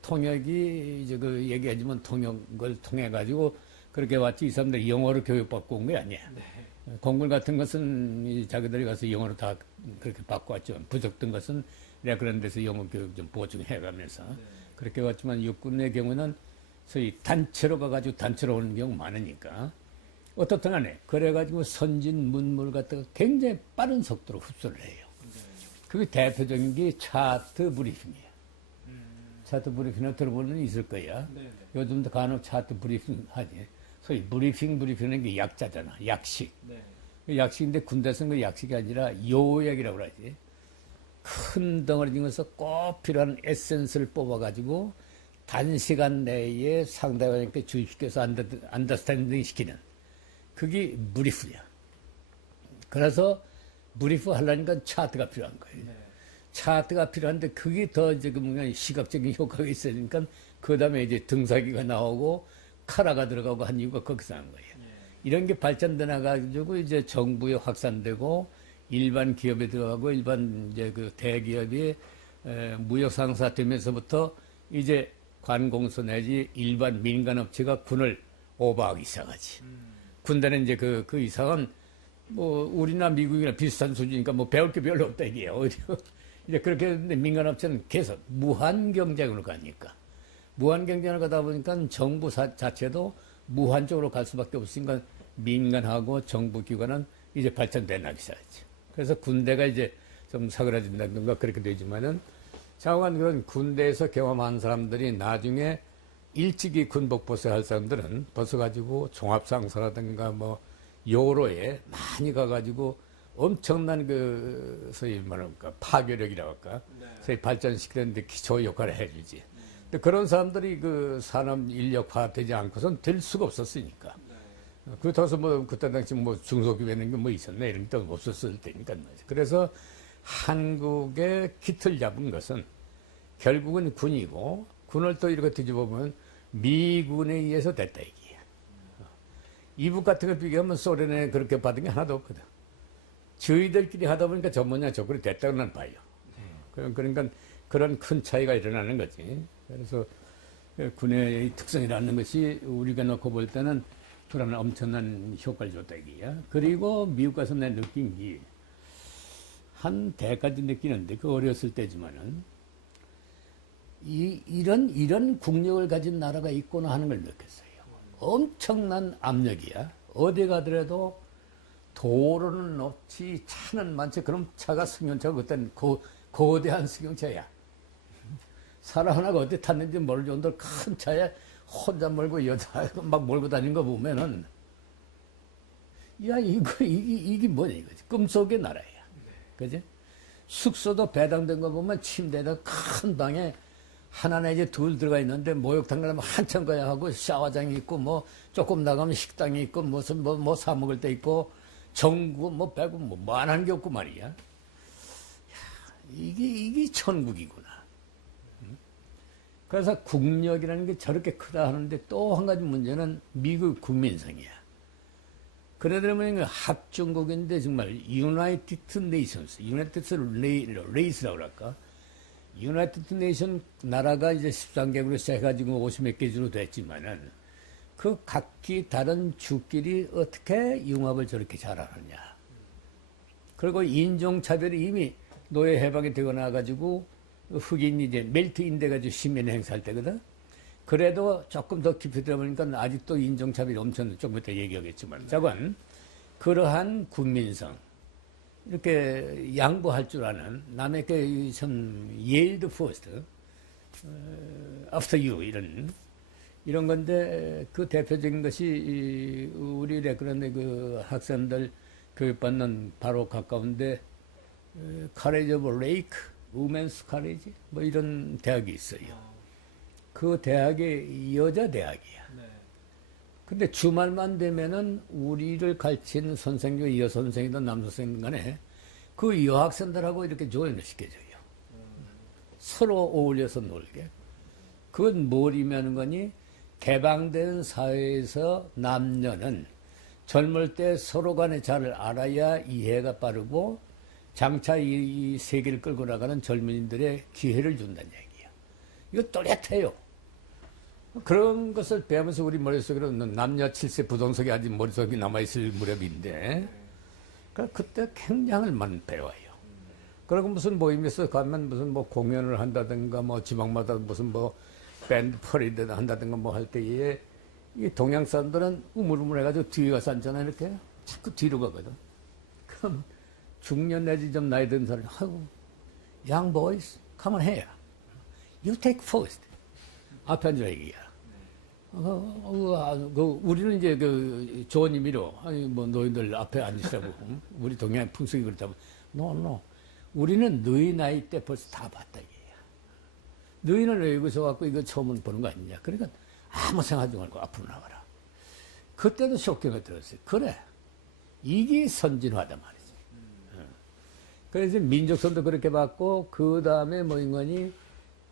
통역이 이제 그 얘기하지만 통역을 통해가지고 그렇게 왔지 이 사람들이 영어로 교육받고 온 게 아니야. 네. 공군 같은 것은 이 자기들이 가서 영어로 다 그렇게 받고 왔죠. 부족된 것은 내가 그런 데서 영어 교육 좀 보충해가면서 네. 그렇게 왔지만 육군의 경우는 소위 단체로 가가지고 단체로 오는 경우 많으니까 어떻든 간에 그래가지고 선진 문물 같은 거 굉장히 빠른 속도로 흡수를 해요. 네. 그게 대표적인 게 차트 브리핑이에요. 차트 브리핑을 들어보는 있을 거야. 네. 네. 요즘도 간혹 차트 브리핑 하지. 소위 브리핑은 게 약자잖아. 약식. 네. 그 약식인데 군대에서는 그 약식이 아니라 요약이라고 그러지. 큰 덩어리 중에서 꼭 필요한 에센스를 뽑아가지고 단시간 내에 상대방에게 주입시켜서 안더스탠딩 시키는 그게 브리프야. 그래서 브리프 하려니까 차트가 필요한 거예요. 네. 차트가 필요한데 그게 더 이제 그 뭔가 시각적인 효과가 있으니까 그 다음에 이제 등사기가 나오고 카라가 들어가고 한 이유가 거기서 한 거예요. 네. 이런 게 발전돼 나가지고 이제 정부에 확산되고 일반 기업에 들어가고 일반 이제 그 대기업이 무역 상사 되면서부터 이제 관공서 내지 일반 민간 업체가 군을 오버하기 시작하지. 군대는 이제 그 이상은 뭐 우리나 미국이나 비슷한 수준이니까 뭐 배울 게 별로 없다 이게요. 이제 그렇게 했는데 민간 업체는 계속 무한 경쟁으로 가니까 무한 경쟁을 가다 보니까 정부 자체도 무한적으로 갈 수밖에 없으니까 민간하고 정부 기관은 이제 발전돼 나기 시작했죠. 그래서 군대가 이제 좀 사그라진다든가 그렇게 되지만은 장관 그런 군대에서 경험한 사람들이 나중에 일찍이 군복 벗어야 할 사람들은 벗어가지고 종합상사라든가 뭐 요로에 많이 가가지고 엄청난 그 소위 말할까 파괴력이라고 할까 네. 소위 발전시키는데 기초 역할을 해주지. 근데 그런 사람들이 그 산업 인력화되지 않고선 될 수가 없었으니까. 그렇다고 뭐 그때 당시 뭐 중소기업이라는 게 뭐 있었나 이런 게 없었을 때니까 말이죠. 그래서 한국의 기틀 잡은 것은 결국은 군이고 군을 또 이렇게 뒤집어 보면 미군에 의해서 됐다 이게. 이북 같은 거 비교하면 소련에 그렇게 받은 게 하나도 없거든. 저희들끼리 하다 보니까 저 뭐냐 저거리 됐다고 난 봐요. 그러니까 그런 큰 차이가 일어나는 거지. 그래서 군의 특성이라는 것이 우리가 놓고 볼 때는 그런 엄청난 효과를 줬다 이게야. 그리고 미국 가서 내가 느낀 게 한 대까지 느끼는데 그 어렸을 때지만은 이런 국력을 가진 나라가 있구나 하는 걸 느꼈어요. 엄청난 압력이야. 어디 가더라도 도로는 없지 차는 많지. 그럼 차가 승용차가 그땐 거대한 승용차야. 사람 하나가 어디 탔는지 모를 정도로 큰 차에 혼자 몰고 여자 막 몰고 다니는 거 보면은 야 이게 뭐냐 이거지. 꿈속의 나라야. 그지? 숙소도 배당된 거 보면 침대에다 큰 방에 하나 내지 둘 들어가 있는데 목욕탕 가면 한참 가야 하고 샤워장이 있고 뭐 조금 나가면 식당이 있고 무슨 뭐 사 먹을 때 있고 정구 뭐 배구 뭐 안 하는 게 없고 말이야. 야, 이게 천국이구나. 그래서 국력이라는 게 저렇게 크다 하는데 또 한 가지 문제는 미국 국민성이야. 그러려면 합중국인데 정말 유나이티드 네이션스, 유나이티드 레이스라고 할까? 유나이티드 네이션 나라가 이제 13개국으로 시작해가지고 50몇 개 주로 됐지만은 그 각기 다른 주끼리 어떻게 융합을 저렇게 잘하느냐. 그리고 인종차별이 이미 노예 해방이 되고 나가지고 흑인이 이제 멜트인 돼가지고 시민 행사할 때거든. 그래도 조금 더 깊이 들어보니까 아직도 인종차별이 엄청 조금 이따 얘기하겠지만 저건 그러한 국민성 이렇게 양보할 줄 아는 남에게 참 yield first, after you 이런 이런 건데 그 대표적인 것이 우리 그런데 그 학생들 교육받는 바로 가까운데 카레이지 오브 레이크, 우멘스 카레이지 뭐 이런 대학이 있어요. 그 대학이 여자 대학이야. 네. 근데 주말만 되면은 우리를 가르친 선생님, 여선생이든 남선생이든 간에 그 여학생들하고 이렇게 조인을 시켜줘요. 서로 어울려서 놀게. 그건 뭘 의미하는 거니? 개방된 사회에서 남녀는 젊을 때 서로 간에 잘 알아야 이해가 빠르고 장차 이 세계를 끌고 나가는 젊은이들의 기회를 준다는 얘기야. 이거 또렷해요. 그런 것을 배우면서 우리 머릿속에는 남녀 7세 부동석이 아직 머릿속에 남아있을 무렵인데 그때 굉장히 많이 배워요. 그리고 무슨 모임에서 가면 무슨 뭐 공연을 한다든가 뭐 지방마다 무슨 뭐 밴드 퍼레이드 한다든가 뭐 할 때에 이 동양 사람들은 우물우물 해가지고 뒤에 가서 앉잖아 이렇게 자꾸 뒤로 가거든. 그럼 중년 내지 좀 나이 든 사람이 아이고 young boys come on here you take first 앞에 앉으라 얘기야. 우리는 이제 그 좋은 의미로 아니 뭐 너희들 앞에 앉으시라고 우리 동양 풍속이 그렇다면 no 우리는 너희 나이 때 벌써 다 봤다 이게야. 너희는 왜 여기서 갖고 이거 처음 보는 거 아니냐. 그러니까 아무 생각하지 말고 앞으로 나가라. 그때도 쇼킹을 들었어요. 그래 이게 선진화다 말이지. 그래서 민족선도 그렇게 봤고 그 다음에 뭐인 거니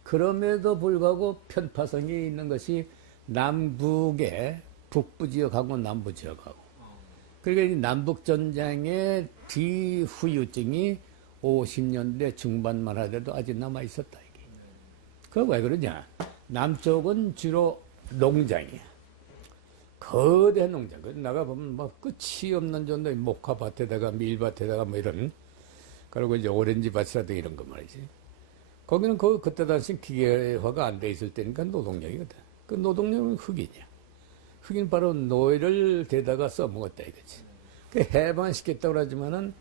그럼에도 불구하고 편파성이 있는 것이 남북의 북부 지역하고 남부 지역하고 그러니까 이 남북전쟁의 뒤후유증이 50년대 중반만 하더라도 아직 남아있었다 이게. 그거 왜 그러냐. 남쪽은 주로 농장이야. 거대한 농장. 나가보면 뭐 끝이 없는 정도의 목화밭에다가 밀밭에다가 뭐 이런 그리고 이제 오렌지 밭이라든가 이런 거 말이지. 거기는 그때 당시 기계화가 안 돼 있을 때니까 노동력이거든. 그 노동력은 흑인이야. 흑인 바로 노예를 대다가 써먹었다 이거지. 그 해방시켰다고 하지만은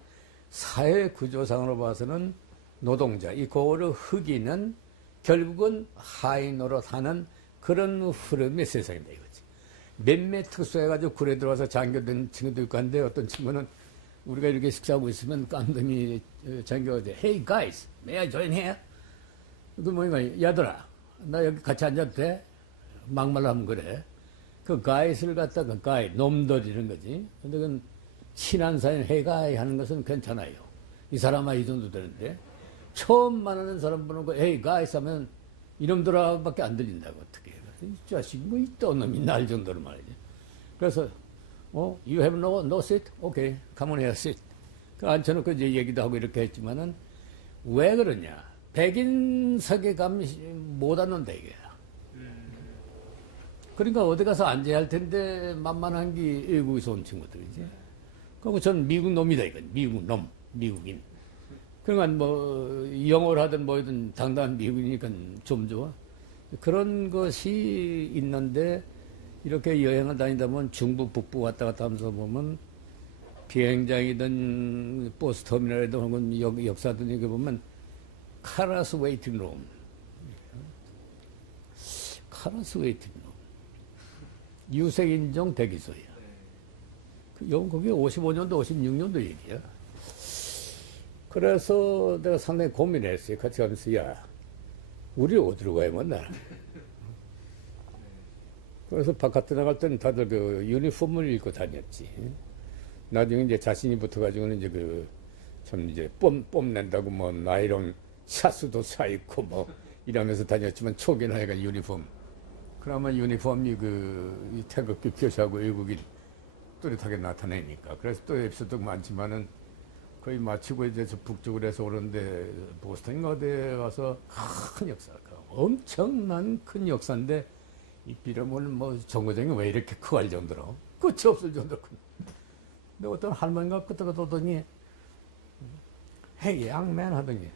사회 구조상으로 봐서는 노동자, 이 고를 흑인은 결국은 하위 노릇하는 그런 흐름의 세상이다 이거지. 몇몇 특수해가지고 굴에 들어와서 장교된 친구도 있고 한데 어떤 친구는 우리가 이렇게 식사하고 있으면 깜둥이 장교가 이제 Hey guys, may I join here? 그 뭐인가, 야들아, 나 여기 같이 앉아도 돼? 막말로 하면 그래. 그 guys를 갖다가 guy, 놈들 이런 거지. 근데 그건 친한 사이는 Hey guy 하는 것은 괜찮아요. 이 사람아 이 정도 되는데 처음 만나는 사람 보는 거 Hey guys 하면 이놈들아밖에 안 들린다고 어떻게. 이 자식이 뭐 있던 놈이 날 정도로 말이지. 그래서 you have no seat? Okay, come on here, sit. 그 앉혀놓고 이제 얘기도 하고 이렇게 했지만은 왜 그러냐? 백인석에 가면 못 앉는다 이게. 그러니까 어디 가서 앉아야 할 텐데 만만한 게 외국에서 온 친구들이지. 그리고 전 미국 놈이다 이건. 미국 놈, 미국인. 그러니까 뭐 영어를 하든 뭐든 당당한 미국이니까 좀 좋아. 그런 것이 있는데 이렇게 여행을 다니다 보면 중부, 북부 왔다 갔다 하면서 보면 비행장이든 버스 터미널이든 혹은 역사든 이렇게 보면 카라스 웨이팅 룸. 카라스 웨이팅 룸. 유색인종 대기소야. 거기 55년도, 56년도 얘기야. 그래서 내가 상당히 고민했어요. 같이 가면서, 야, 우리 어디로 가야 맞나? 그래서 바깥에 나갈 때는 다들 그 유니폼을 입고 다녔지. 나중에 이제 자신이 붙어가지고는 이제 참 이제 뽐낸다고 뭐 나이론 샤스도 사입고 뭐 이러면서 다녔지만 초기는 하여간 유니폼. 그러면 유니폼이 이 태극기 표시하고 외국인 뚜렷하게 나타내니까. 그래서 또 에피소드가 많지만은 거의 마치고 이제 저 북쪽으로 해서 오는데 보스턴인가 어디에 가서 큰 역사가 엄청난 큰 역사인데 이 비름을 뭐 정거장이 왜 이렇게 크고 할 정도로 끝이 없을 정도로 큰. 근데 어떤 할머니가 그때가 오더니 Hey young man 하더니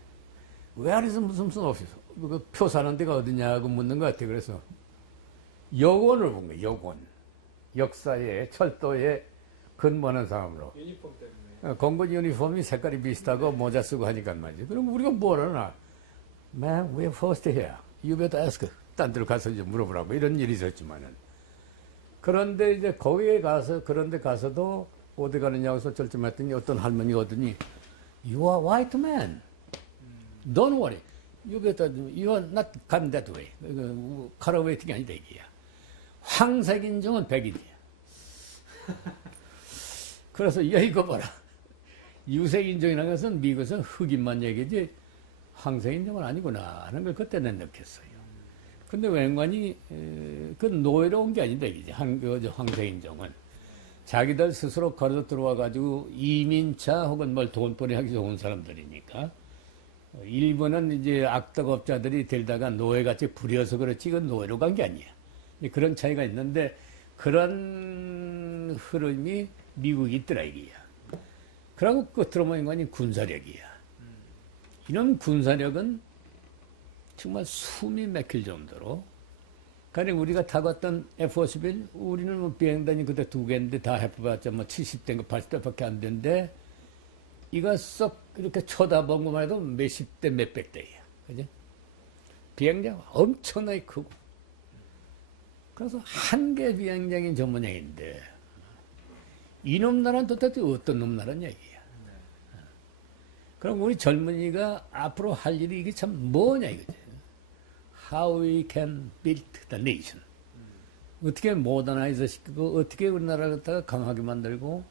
Where is 무슨 office? 그 표 사는 데가 어디냐고 묻는 것 같아. 그래서 여권을 본 거야. 여권. 역사에 철도에 근무하는 사람으로. 유니폼 때문에. 공군 유니폼이 색깔이 비슷하고 모자 쓰고 하니까 말이지. 그럼 우리가 뭘 하나? Man, we're first here. You better ask 딴 데로 가서 이제 물어보라고 이런 일이 있었지만은. 그런데 이제 거기에 가서, 그런데 가서도 어디 가느냐고 해서 절쯤했더니 어떤 할머니가 오더니 You are white man. Don't worry. You are not come that way. 카라 웨이팅이 아니다 이게야. 황색 인종은 백인이야. 그래서 야 이거 봐라. 유색 인종이라는 것은 미국에서 흑인만 얘기지 황색 인종은 아니구나 하는 걸 그때는 느꼈어요. 근데 웬간히 그 노예로 온 게 아닌데 이제 황색 인종은 자기들 스스로 걸어 들어와 가지고 이민차 혹은 뭘 돈벌이 하기 좋은 사람들이니까 일본은 이제 악덕업자들이 데리다가 노예같이 부려서 그렇지 이건 노예로 간 게 아니야. 그런 차이가 있는데 그런 흐름이 미국이 있더라 이게야. 그러고 끝으로 보면 인간이 군사력이야. 이런 군사력은 정말 숨이 막힐 정도로. 그러니까 우리가 타봤던 F-51, 우리는 뭐 비행단이 그때 2개인데 다 해봐봤자 뭐 70대인가 80대밖에 안 되는데 이거 썩 이렇게 쳐다본 것만 해도 몇십 대, 몇백 대야. 그죠? 비행장 엄청나게 크고. 그래서 한 개 비행장이 전문형인데 이놈 나라는 도대체 어떤 놈 나라냐 이게야. 그럼 우리 젊은이가 앞으로 할 일이 이게 참 뭐냐 이거지. How we can build the nation. 어떻게 모더나이즈 시키고 어떻게 우리나라를 갖다가 강하게 만들고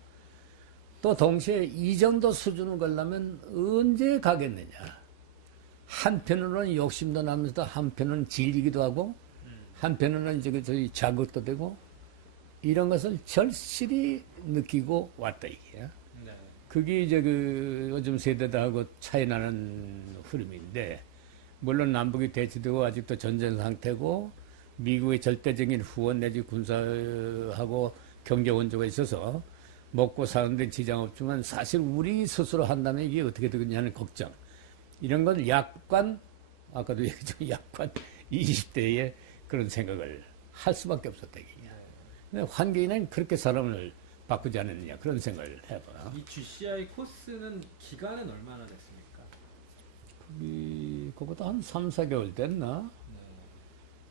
또 동시에 이 정도 수준을 가려면 언제 가겠느냐. 한편으로는 욕심도 나면서도 한편으로는 질리기도 하고 한편으로는 저희 자극도 되고 이런 것을 절실히 느끼고 왔다 이게야. 네. 그게 이제 그 요즘 세대들하고 차이 나는 흐름인데 물론 남북이 대치되고 아직도 전쟁 상태고 미국의 절대적인 후원 내지 군사하고 경제 원조가 있어서 먹고 사는 데 지장 없지만 사실 우리 스스로 한다면 이게 어떻게 되겠냐는 걱정. 이런 건 약관, 아까도 얘기했지만 약관 20대에 그런 생각을 할 수밖에 없었다. 근데 환경이는 그렇게 사람을 바꾸지 않았느냐 그런 생각을 해봐. 이 GCI 코스는 기간은 얼마나 됐습니까? 그것도 한 3, 4개월 됐나? 네.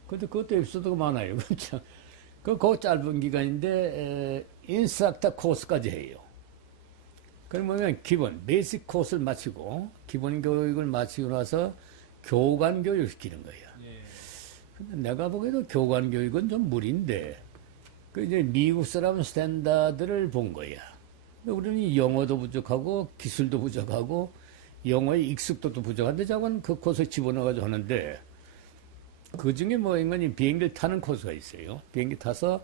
근데 그것도 에피소드가 많아요. 그렇죠. 그 짧은 기간인데, 인스트럭터 코스까지 해요. 그러면 기본, 베이직 코스를 마치고, 기본 교육을 마치고 나서 교관 교육 시키는 거예요. 예. 근데 내가 보기에도 교관 교육은 좀 무리인데, 그 이제 미국 사람 스탠다드를 본 거야. 근데 우리는 영어도 부족하고, 기술도 부족하고, 영어의 익숙도도 부족한데, 저건 그 코스에 집어넣어가지고 하는데, 그 중에 뭐 인간이 비행기를 타는 코스가 있어요. 비행기 타서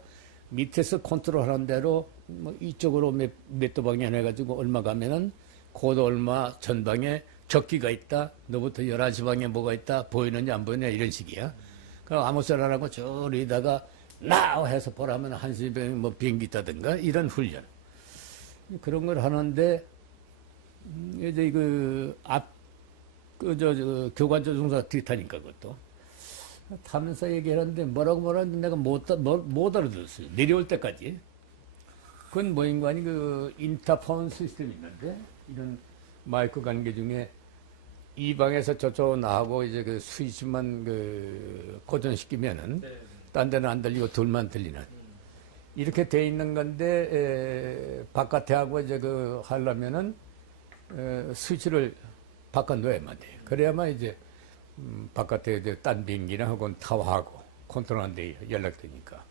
밑에서 컨트롤 하는 대로 뭐 이쪽으로 몇 도 방향 해가지고 얼마 가면은 고도 얼마 전방에 적기가 있다. 너부터 11시 방에 뭐가 있다. 보이느냐 안 보이느냐 이런 식이야. 그럼 아무 소리 안 하고 저리다가 나우 해서 보라면 한시 뭐 비행기 있다든가 이런 훈련. 그런 걸 하는데 이제 교관 조종사 뒤타니까 그것도. 타면서 얘기하는데 뭐라고 하는데 내가 못 알아들었어요. 내려올 때까지. 그건 뭐인 거 아니 그 인터폰 시스템이 있는데 이런 마이크 관계 중에 이 방에서 저쪽 나하고 이제 그 스위치만 그 고정시키면은 네. 딴 데는 안 들리고 둘만 들리는 이렇게 돼 있는 건데 바깥에 하고 이제 그 하려면은 스위치를 바깥 놓아야만 돼요. 그래야만 이제 바깥에 이제 딴 비행기나 하고 타워하고 컨트롤한 데 연락되니까.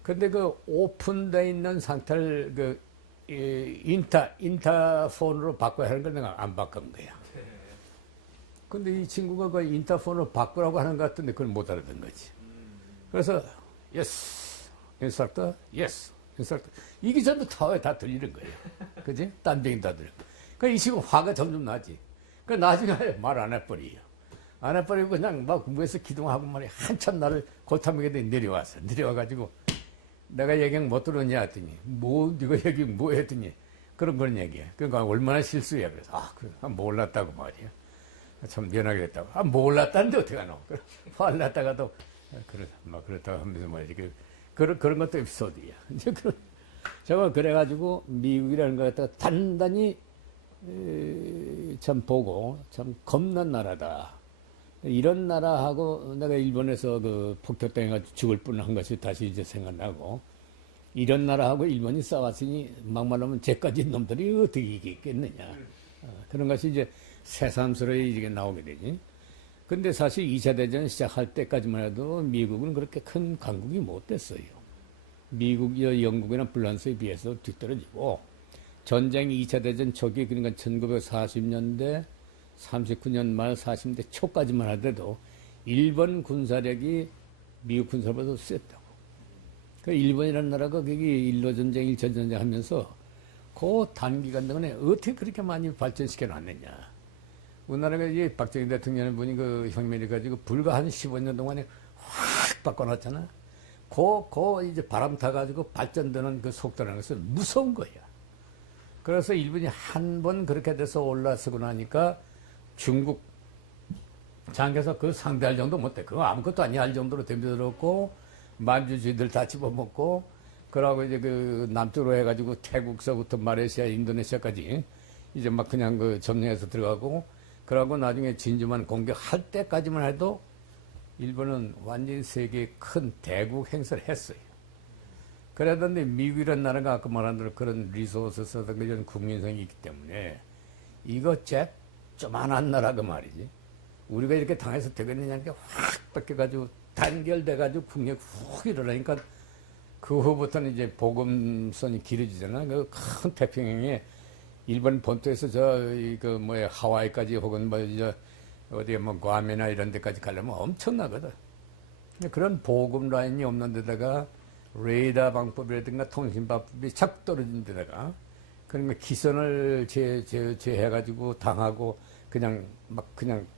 근데 그 오픈되어 있는 상태를 그 인터폰으로 바꿔야 하는 걸 내가 안 바꾼 거야. 근데 이 친구가 그 인터폰으로 바꾸라고 하는 것 같은데 그걸 못 알아듣는 거지. 그래서 yes, 인스트럭터, yes, 인스트럭터. 이게 전부 타워에 다 들리는 거예요. 그지? 딴 비행기 다 들려. 그러니까 이 친구 화가 점점 나지. 그 나중에 말 안 해버려요. 안 해버리고 그냥 막 위에서 기동하고 말이야. 한참 나를 골타먹게 내려왔어. 내려와가지고 내가 얘기 못 들었냐 했더니 네가 얘기 뭐 했더니 그런 얘기야. 그러니까 얼마나 실수야. 그래서 그래. 몰랐다고 말이야. 참 미안하게 됐다고. 몰랐다는데 어떻게 하노. 화를 났다가도 그렇다고 하면서 말이지. 그런 것도 에피소드야. 이제 제가 그래가지고 미국이라는 걸 갖다가 단단히 참 보고 참 겁난 나라다. 이런 나라하고 내가 일본에서 그 폭격당해가지고 죽을 뻔한 것이 다시 이제 생각나고 이런 나라하고 일본이 싸웠으니 막말하면 쟤까지 놈들이 어떻게 이기겠느냐. 그런 것이 이제 새삼스러이 이게 나오게 되지. 근데 사실 2차 대전 시작할 때까지만 해도 미국은 그렇게 큰 강국이 못 됐어요. 미국이나 영국이나 프랑스에 비해서 뒤떨어지고 전쟁 2차 대전 초기 그러니까 1940년대 39년 말 40대 초까지만 하더라도 일본 군사력이 미국 군사보다 셌다고. 그 일본이라는 나라가 거기 일로전쟁, 1차 전쟁 하면서 그 단기간 동안에 어떻게 그렇게 많이 발전시켜 놨느냐. 우리나라가 이제 박정희 대통령을 보니 그 혁명이 가지고 불과 한 15년 동안에 확 바꿔놨잖아. 이제 바람 타가지고 발전되는 그 속도라는 것은 무서운 거야. 그래서 일본이 한 번 그렇게 돼서 올라서고 나니까 중국 장에서 그 상대할 정도 못해. 그거 아무것도 아니야 할 정도로 덤벼들었고, 만주주의들 다 집어먹고, 그러고 이제 그 남쪽으로 해가지고 태국서부터 말레이시아, 인도네시아까지 이제 막 그냥 그 점령해서 들어가고, 그러고 나중에 진주만 공격할 때까지만 해도 일본은 완전히 세계의 큰 대국 행사를 했어요. 그러던데 미국이라는 나라가 아까 말한 대로 그런 리소스에서 그런 국민성이 있기 때문에 이거 조만한 나라가 말이지. 우리가 이렇게 당해서 되겠느냐 이렇게 확 뺏겨가지고 단결돼가지고 국력이 훅 일어나니까 그 후부터는 이제 보급선이 길어지잖아. 그 큰 태평양에 일본 본토에서 하와이까지 혹은 어디에 괌이나 이런 데까지 가려면 엄청나거든. 그런 보급 라인이 없는 데다가 레이더 방법이라든가 통신 방법이 착 떨어진 데다가 그러니까 기선을 제해가지고 당하고 그냥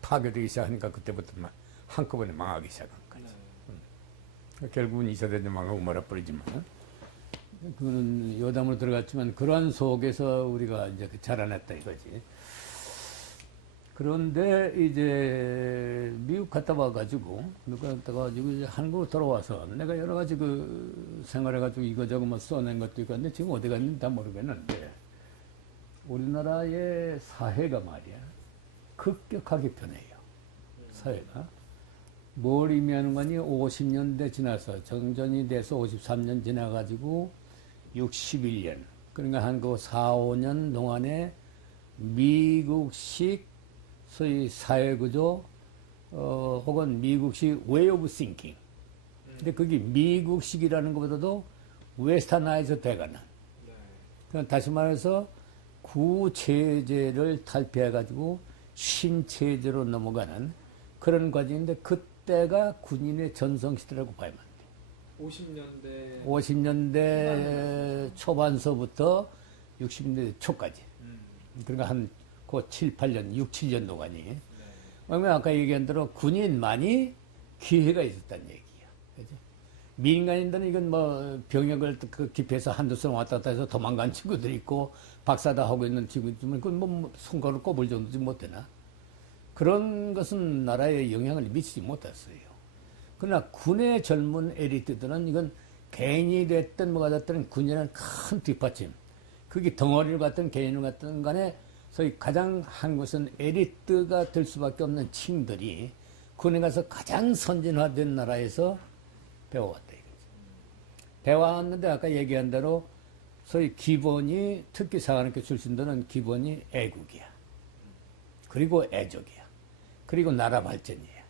파괴되기 시작하니까 그때부터 막 한꺼번에 망하기 시작한 거지. 결국은 2차 대전 망하고 말아버리지만 그거는 요담으로 들어갔지만 그러한 속에서 우리가 이제 자라났다 이거지. 그런데 이제 미국 갔다 와가지고 이제 한국으로 돌아와서 내가 여러 가지 그 생활해가지고 이거저거 뭐 써낸 것도 있고 근데 지금 어디 갔는지 다 모르겠는데 우리나라의 사회가 말이야 급격하게 변해요. 사회가 뭘 의미하는 거니 50년대 지나서 정전이 돼서 53년 지나가지고 61년 그러니까 한 그 4, 5년 동안에 미국식 소위 사회구조 혹은 미국식 way of thinking 근데 그게 미국식이라는 것보다도 웨스터나이즈 돼가는 그러니까 다시 말해서 구체제를 탈피해가지고 신체제로 넘어가는 그런 과정인데 그때가 군인의 전성시대라고 봐야만 돼. 50년대 초반서부터 60년대 초까지. 그러니까 한 그 7, 8년, 6, 7년 동안이. 그러면 아까 얘기한 대로 군인만이 기회가 있었다는 얘기야. 그죠? 민간인들은 이건 뭐 병역을 그 기피해서 한두 선 왔다 갔다 해서 도망간 친구들이 있고 박사다 하고 있는 친구들은 그건 뭐 손가락을 꼽을 정도지 못되나. 그런 것은 나라에 영향을 미치지 못했어요. 그러나 군의 젊은 에리트들은 이건 개인이 됐든 뭐가 됐든 군이라는 큰 뒷받침. 그게 덩어리를 갖든 개인을 갖든 간에 소위 가장 한 것은 에리트가 될 수밖에 없는 층들이 군에 가서 가장 선진화된 나라에서 배워왔다 이거지. 배워왔는데 아까 얘기한 대로 소위 기본이 특히 사관학교 출신들은 기본이 애국이야. 그리고 애족이야. 그리고 나라 발전이야.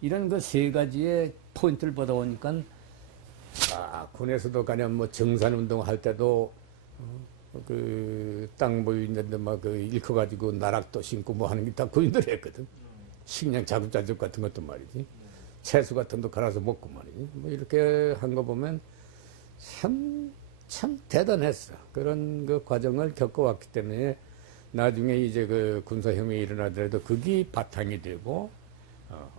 이런 그 세 가지의 포인트를 받아오니까 군에서도 가령 뭐 정산운동 할 때도 그 땅 보이는데 막 그 일커가지고 나락도 심고 뭐 하는 게 다 군인들이 했거든. 식량 자급자족 같은 것도 말이지. 채수 같은 거 갈아서 먹고 말이지. 뭐 이렇게 한 거 보면 참 대단했어. 그런 그 과정을 겪어왔기 때문에 나중에 이제 그 군사혁명이 일어나더라도 그게 바탕이 되고,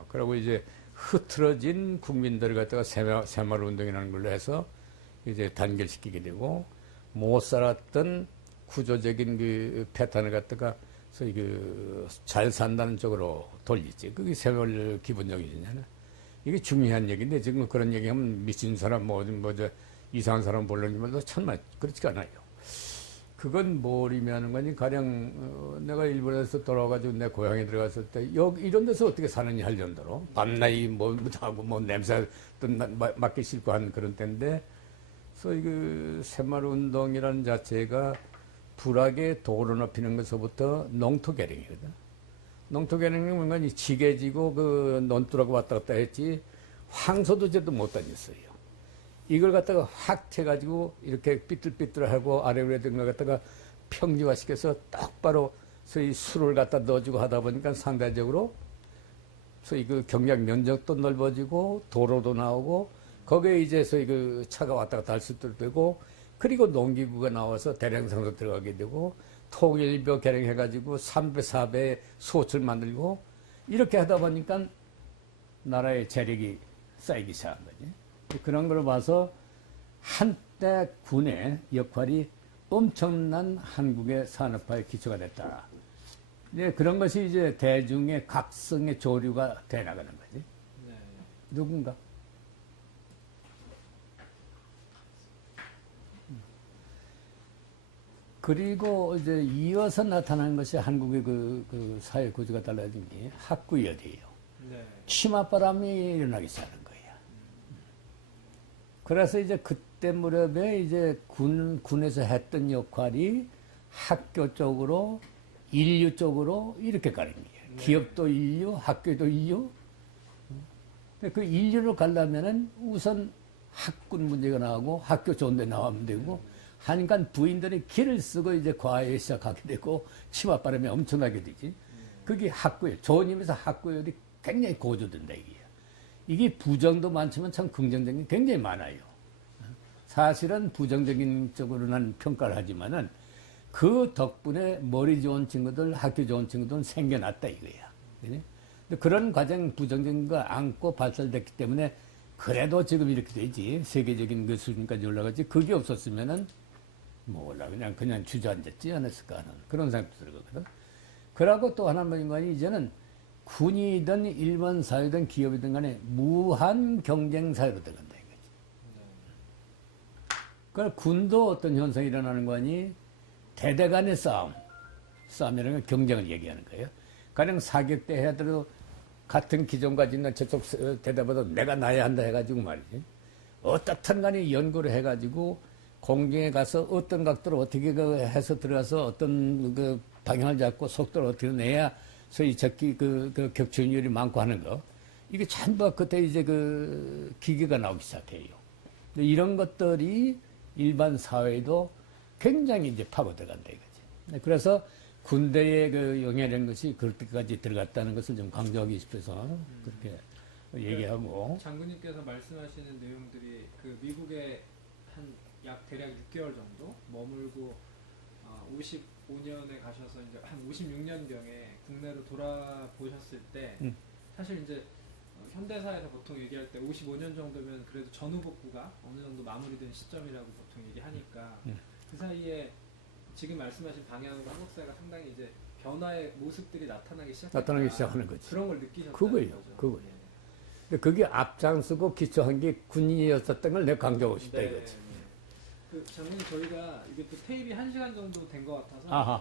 그리고 이제 흐트러진 국민들을 갖다가 새마을운동이라는 걸로 해서 이제 단결시키게 되고, 못 살았던 구조적인 그 패턴을 갖다가 소위 그 잘 산다는 쪽으로 돌리지. 그게 새마을 기본적이잖아. 이게 중요한 얘기인데 지금 그런 얘기하면 미친 사람 이상한 사람 보려는 말도 천만 그렇지가 않아요. 그건 뭘 의미하는 거니? 가령 내가 일본에서 돌아와가지고 내 고향에 들어갔을 때 여기 이런 데서 어떻게 사느냐 할 정도로 밤낮이 뭐 하고 뭐 냄새 또 맡기 싫고 한 그런 때인데, 소위 그 새마을운동이라는 자체가 불악의 도로 높이는 것서부터 농토개량이거든. 농토개량은 뭔가 지게지고 그 논두라고 왔다 갔다 했지 황소도 제도 못 다녔어요. 이걸 갖다가 확 해가지고 이렇게 삐뚤삐뚤하고 아래로 든 걸 갖다가 평지화시켜서 똑바로 소위 술을 갖다 넣어주고 하다 보니까 상대적으로 소위 그 경량 면적도 넓어지고 도로도 나오고 거기에 이제 소위 그 차가 왔다 갔다 할 수도 되고, 그리고 농기구가 나와서 대량상도 들어가게 되고 통일교 개량해가지고 3배, 4배 소출 만들고 이렇게 하다 보니까 나라의 재력이 쌓이기 시작한 거지. 그런 걸 봐서 한때 군의 역할이 엄청난 한국의 산업화의 기초가 됐다. 이제 그런 것이 이제 대중의 각성의 조류가 돼 나가는 거지. 네. 누군가? 그리고 이제 이어서 나타나는 것이 한국의 그 사회 구조가 달라진 게 학구열이에요. 네. 치맛바람이 일어나기 시작한 거예요. 그래서 이제 그때 무렵에 이제 군에서 했던 역할이 학교 쪽으로, 인류 쪽으로 이렇게 가는 거예요. 네. 기업도 인류, 학교도 인류. 근데 그 인류로 가려면은 우선 학군 문제가 나오고 학교 좋은 데 나오면 되고, 하니까 부인들이 길을 쓰고 이제 과외 시작하게 되고 치맛바람이 엄청나게 되지. 그게 학구예요. 좋은 의미에서 학구열이 굉장히 고조된다 이게요. 이게 부정도 많지만 참 긍정적인 게 굉장히 많아요. 사실은 부정적인 쪽으로는 평가를 하지만은 그 덕분에 머리 좋은 친구들, 학교 좋은 친구들은 생겨났다 이거야. 근데 그런 과정 부정적인 거 안고 발달됐기 때문에 그래도 지금 이렇게 되지. 세계적인 그 수준까지 올라가지. 그게 없었으면은 몰라. 그냥 주저앉았지 않았을까 하는 그런 생각도 들거든. 그러고 또 하나만 인간이 이제는 군이든 일반 사회든 기업이든 간에 무한 경쟁 사회로 들어간다 이거지. 그러니까 군도 어떤 현상이 일어나는 거니? 대대 간의 싸움이라는 건 경쟁을 얘기하는 거예요. 가령 사격 때 해도 같은 기종 가지고 있는 저쪽 대대보다 내가 나야 한다 해가지고 말이지. 어떻든 간에 연구를 해가지고 공중에 가서 어떤 각도로 어떻게 해서 들어가서 어떤 그 방향을 잡고 속도를 어떻게 내야 소위 적기 그 격추율이 많고 하는 거. 이게 전부 그때 이제 그 기계가 나오기 시작해요. 이런 것들이 일반 사회에도 굉장히 이제 파고 들어간다 이거지. 그래서 군대의 그 영향이라는 것이 그렇게까지 들어갔다는 것을 좀 강조하기 싶어서 그렇게 얘기하고. 장군님께서 말씀하시는 내용들이 그 미국에 한 약 대략 6개월 정도 머물고 55년에 가셔서 이제 한 56년경에 국내로 돌아보셨을 때 사실 이제 현대사에서 보통 얘기할 때 55년 정도면 그래도 전후복구가 어느 정도 마무리된 시점이라고 보통 얘기하니까 그 사이에 지금 말씀하신 방향으로 한국 사회가 상당히 이제 변화의 모습들이 나타나기 시작하는 거지. 그런 걸 느끼셨다는 그거예요. 거죠. 그거예요. 네. 근데 그게 앞장서고 기초한 게 군인이었었던 걸 내가 강조하고 싶다 네, 이거지. 네. 그 장군님 저희가 이게 또 테이프 1시간 정도 된 것 같아서 아하.